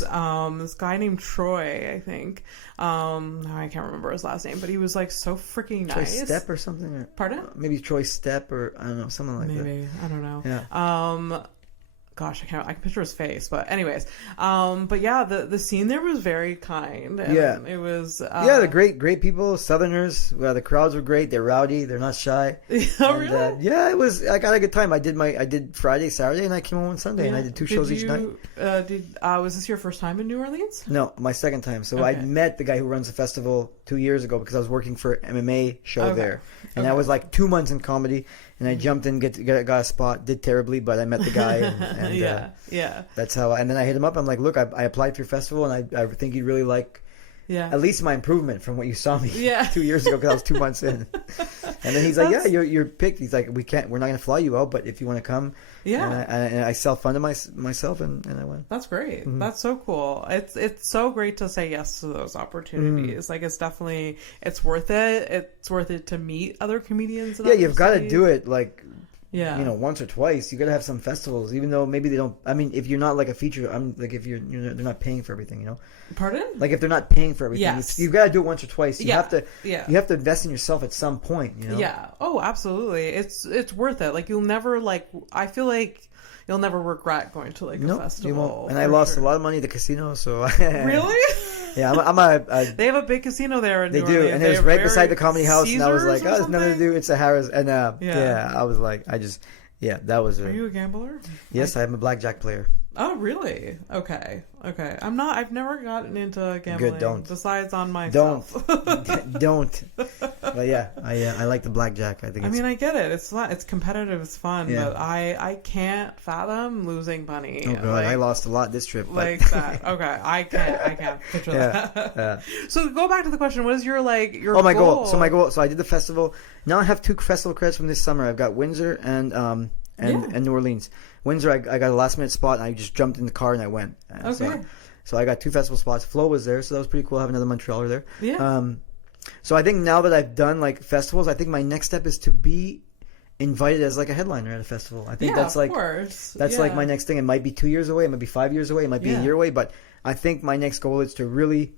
This guy named Troy, I think. I can't remember his last name, but he was like so freaking nice. Troy Stepp or something. Or, pardon? Maybe Troy Stepp or I don't know, something like that. Maybe I don't know. Yeah. Gosh, I can picture his face, but anyways, but yeah, the scene there was very kind. And it was. The great people, Southerners. The crowds were great. They're rowdy. They're not shy. Oh, really? It was. I got a good time. I did Friday, Saturday, and I came home on Sunday, and I did 2 shows each night. Was this your first time in New Orleans? No, my second time. So I met the guy who runs the festival 2 years ago because I was working for an MMA show there, and I was like 2 months in comedy. And I jumped in, got a spot, did terribly, but I met the guy, and that's how. And then I hit him up. I'm like, look, I applied for your festival, and I think you'd really like, at least my improvement from what you saw me 2 years ago because I was 2 months in. And then he's like, you're picked. He's like, we're not going to fly you out, but if you want to come, and I self-funded myself, and I went. That's great. Mm-hmm. That's so cool. It's so great to say yes to those opportunities. Like it's definitely worth it. It's worth it to meet other comedians. You've got to do it like. Yeah, once or twice. You got to have some festivals, even though maybe they don't. I mean, if you're not like a feature, like if they're not paying for everything, Pardon? Like if they're not paying for everything, you've got to do it once or twice. You have to. Yeah. You have to invest in yourself at some point. Yeah. Oh, absolutely. It's worth it. Like you'll never I feel like you'll never regret going to like a festival. You won't. And I lost a lot of money at the casino, so. Really? Yeah, they have a big casino there in New Orleans. They do, and it was right beside the Comedy House, Caesars, and I was like, there's nothing to do. It's a Harris, and I was like, that was. Are you a gambler? Yes, I am a blackjack player. Oh, really? Okay. I've never gotten into gambling. Good, don't. Besides on myself. Don't. But yeah, I like the blackjack. I think. I get it. It's not. It's competitive. It's fun. Yeah. But I can't fathom losing money. Oh god, I lost a lot this trip. Like that. Okay, I can't picture that. Yeah. So go back to the question. What is your your? Oh, my goal. So my goal. So I did the festival. Now I have 2 festival credits from this summer. I've got Windsor and New Orleans. Windsor, I got a last minute spot, and I just jumped in the car and I went. Okay. So I got 2 festival spots. Flo was there, so that was pretty cool. I have another Montrealer there. Yeah. So I think now that I've done like festivals, I think my next step is to be invited as like a headliner at a festival. I think that's like like my next thing. It might be 2 years away. It might be 5 years away. It might be a year away. But I think my next goal is to really,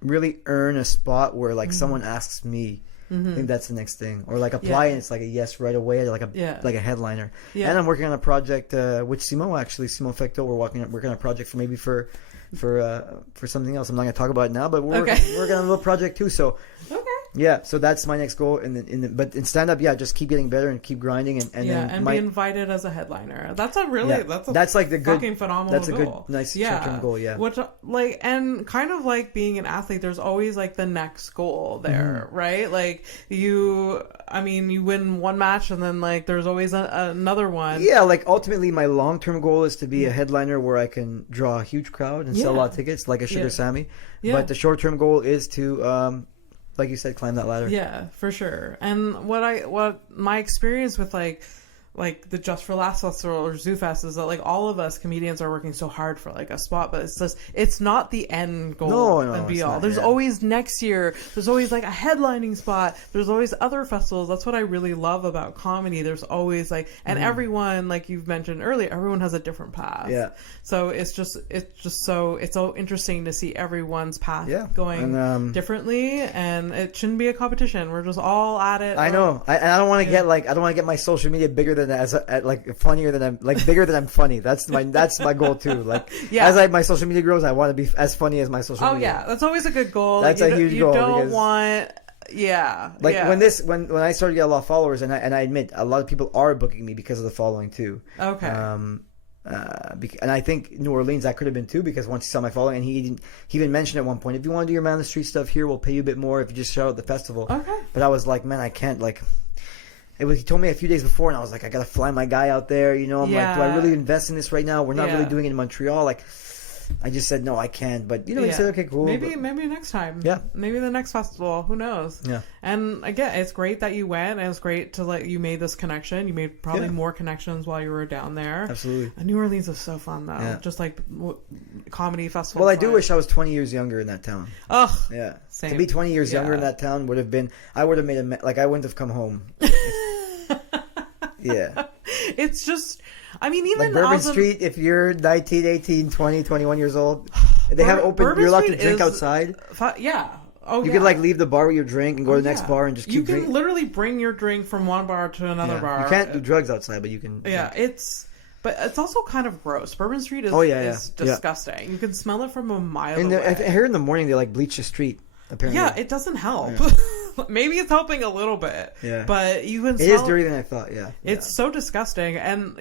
really earn a spot where like someone asks me. I think that's the next thing, or like apply and it's like a yes right away, like a headliner. Yeah. And I'm working on a project with Simo Fecto. We're working on a project for something else. I'm not going to talk about it now, but we're working on a little project too. So yeah, so that's my next goal. But in stand up, just keep getting better and keep grinding and be invited as a headliner. That's that's like the good fucking phenomenal. That's a goal. good nice short-term goal. Yeah, which and kind of like being an athlete, there's always like the next goal there, right? Like you win one match and then like there's always another one. Yeah, like ultimately my long-term goal is to be a headliner where I can draw a huge crowd and sell a lot of tickets, like a Sugar Sammy. Yeah. But the short-term goal is to like you said, climb that ladder. Yeah, for sure. And what my experience with like the Just for Laughs Festival or Zoo Fest is that like all of us comedians are working so hard for like a spot, but it's not the end goal and be all. There's always next year. There's always like a headlining spot. There's always other festivals. That's what I really love about comedy. There's always like, and everyone, like you've mentioned earlier, everyone has a different path. Yeah. So it's so interesting to see everyone's path going differently, and it shouldn't be a competition. We're just all at it. I know. I don't want to get I don't want to get my social media bigger than funnier than I'm bigger than I'm funny. That's my goal too. Like as my social media grows, I want to be as funny as my social media. Oh yeah, that's always a good goal. That's a huge goal. You don't want when I started to get a lot of followers, and I admit a lot of people are booking me because of the following too. Okay. And I think New Orleans that could have been too, because once he saw my following, and he even mentioned at one point, if you want to do your man on the street stuff here, we'll pay you a bit more if you just shout out the festival. Okay. But I was like, man, I can't he told me a few days before, and I was like, I gotta fly my guy out there. I'm like, do I really invest in this right now? We're not really doing it in Montreal. Like, I just said no, I can't. But he said, okay, cool. Maybe next time. Yeah. Maybe the next festival. Who knows? Yeah. And again, it's great that you went, and it's great to you made this connection. You made probably more connections while you were down there. Absolutely. And New Orleans is so fun though. Yeah. Just like comedy festival. Well, I do wish I was 20 years younger in that town. Oh. Yeah. Same. To be 20 years younger in that town would have been. I would have made I wouldn't have come home. Yeah. It's just, even like Bourbon Street, if you're 19, 18, 20, 21 years old, they have open, you're allowed to drink outside. Yeah. Oh, you could leave the bar with your drink and go to the next bar and just keep drinking. You can literally bring your drink from one bar to another bar. You can't do drugs outside, but you can. Yeah, but it's also kind of gross. Bourbon Street is disgusting. Yeah. You can smell it from a mile away. I heard in the morning they bleach the street. Apparently. Yeah, it doesn't help. Yeah. Maybe it's helping a little bit. Yeah. But you can smell... It is dirtier than I thought, yeah. It's so disgusting. And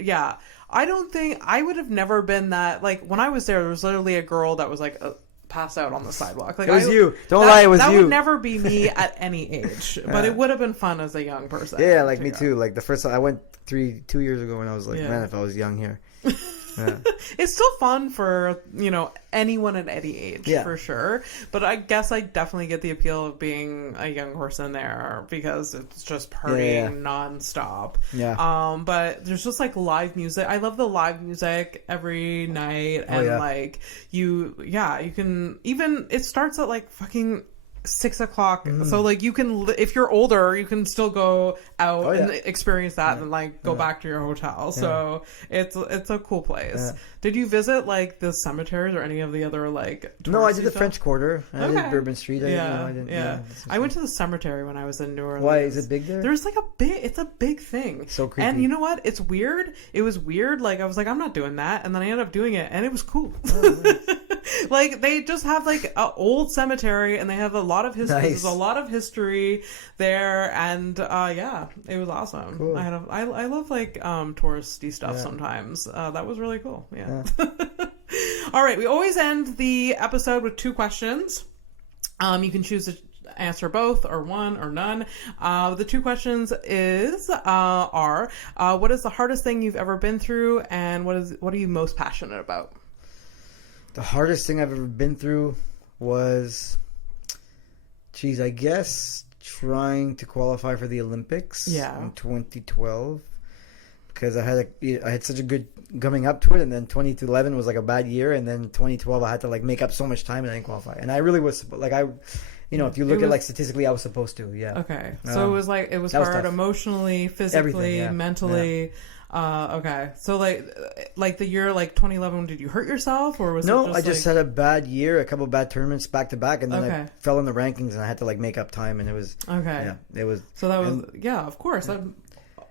I don't think... I would have never been that... when I was there was literally a girl that was passed out on the sidewalk. It was you. Don't lie, it was you. That would never be me at any age. But it would have been fun as a young person. Yeah, me too. The first time I went 2 years ago when I was man, if I was young here. Yeah. It's still fun for anyone at any age, for sure, but I guess I definitely get the appeal of being a young person there because it's just partying nonstop. But there's just live music. I love the live music every night, and you can even, it starts at fucking 6 o'clock. So you can, if you're older, you can still go out and experience that and go back to your hotel. So it's a cool place. Did you visit the cemeteries or any of the other No, I did the French Quarter. I did Bourbon Street. I went to the cemetery when I was in New Orleans. Why is it big there? There's it's a big thing. So creepy. And you know what? It's weird. It was weird. I was I'm not doing that, and then I ended up doing it, and it was cool. Oh, nice. Like, they just have like an old cemetery, and they have a lot of history. Nice. There's a lot of history there, and yeah, it was awesome. Cool. I love like touristy stuff sometimes. That was really cool. Yeah. All right, we always end the episode with 2 questions. You can choose to answer both, or one, or none. The 2 questions are what is the hardest thing you've ever been through, and what are you most passionate about? The hardest thing I've ever been through was, I guess trying to qualify for the Olympics in 2012, because I had such a good coming up to it, and then 2011 was like a bad year, and then 2012 I had to like make up so much time and I didn't qualify, and I really was like if you look at like statistically, I was supposed to. Yeah. Okay. So it was hard emotionally, physically, mentally. Yeah. Okay. So like the year like 2011, did you hurt yourself, or was no? it just I just had a bad year, a couple of bad tournaments back to back, and then I fell in the rankings, and I had to like make up time, and it was okay. Yeah, it was. So that was of course,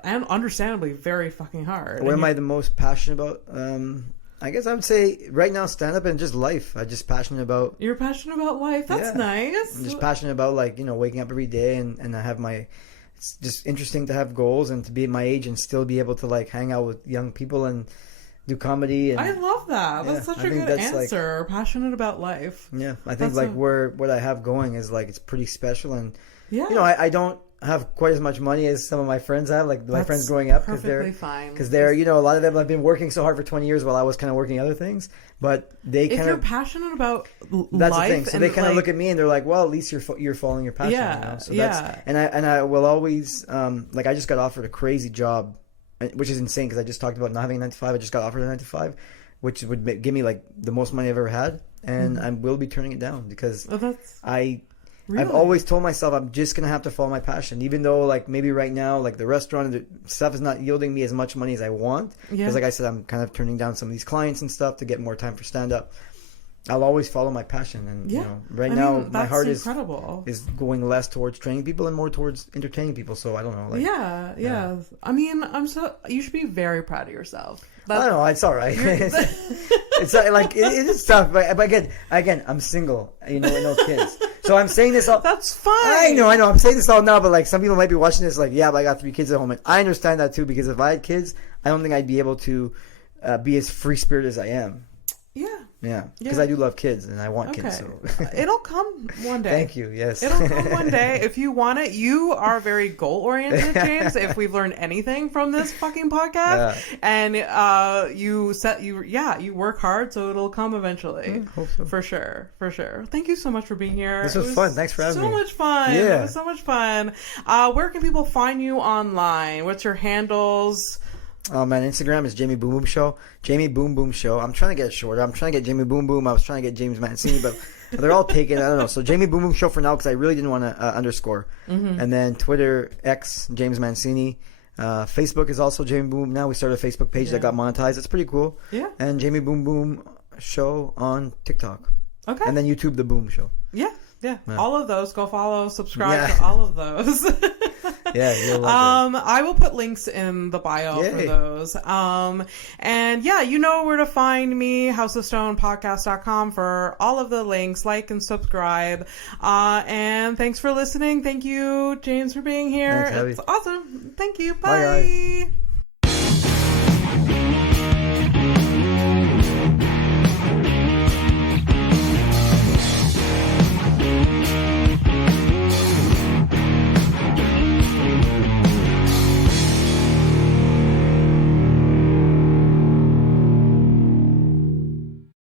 and understandably very fucking hard. What am I the most passionate about? I guess I would say right now stand up and just life. I'm just passionate about. You're passionate about life. That's nice. I'm just passionate about like waking up every day, and I have my. It's just interesting to have goals and to be at my age and still be able to like hang out with young people and do comedy. And I love that. That's such a good answer. Like, passionate about life. Yeah, I think what I have going is like it's pretty special, and yeah, I don't have quite as much money as some of my friends have, like my friends growing up, because they're a lot of them have been working so hard for 20 years while I was kind of working other things, but they kind of, if you're passionate about that's life, the thing, so they kind of look at me and they're like, well, at least you're following your passion. So that's, and I will always like, I just got offered a crazy job, which is insane because I just talked about not having a 9 to 5. I just got offered a 9 to 5, which would give me like the most money I've ever had, and I will be turning it down because Really? I've always told myself I'm just going to have to follow my passion, even though like maybe right now like the restaurant and the stuff is not yielding me as much money as I want. Because like I said, I'm kind of turning down some of these clients and stuff to get more time for stand-up. I'll always follow my passion. And right now my heart is going less towards training people and more towards entertaining people. So I don't know. Like, yeah. I mean, you should be very proud of yourself. I don't know. It's all right. It's like it is tough, but again, I'm single. With no kids. So I'm saying this all. That's fine. I know. I'm saying this all now, but like some people might be watching this, like, but I got 3 kids at home, and I understand that too, because if I had kids, I don't think I'd be able to be as free spirited as I am. Yeah, because I do love kids and I want kids. So. It'll come one day. Thank you. Yes, it'll come one day if you want it. You are very goal oriented, James. If we've learned anything from this fucking podcast, and you work hard, so it'll come eventually. Hope so. For sure. Thank you so much for being here. This was fun. Thanks for having me. So much fun. Yeah, it was so much fun. Where can people find you online? What's your handles? Man, Instagram is Jamie Boom Boom Show. Jamie Boom Boom Show. I'm trying to get it shorter. I'm trying to get Jamie Boom Boom. I was trying to get James Mancini, but they're all taken. I don't know. So Jamie Boom Boom Show for now, because I really didn't want to underscore. And then Twitter, X, James Mancini. Facebook is also Jamie Boom. Now we started a Facebook page that got monetized. It's pretty cool. Yeah. And Jamie Boom Boom Show on TikTok. Okay. And then YouTube, The Boom Show. Yeah. All of those. Go follow, subscribe to all of those. You'll like it. I will put links in the bio for those. And you know where to find me, houseofstonepodcast.com for all of the links. Like and subscribe. And thanks for listening. Thank you, James, for being here. Thanks, it's awesome. Thank you. Bye. Bye, guys.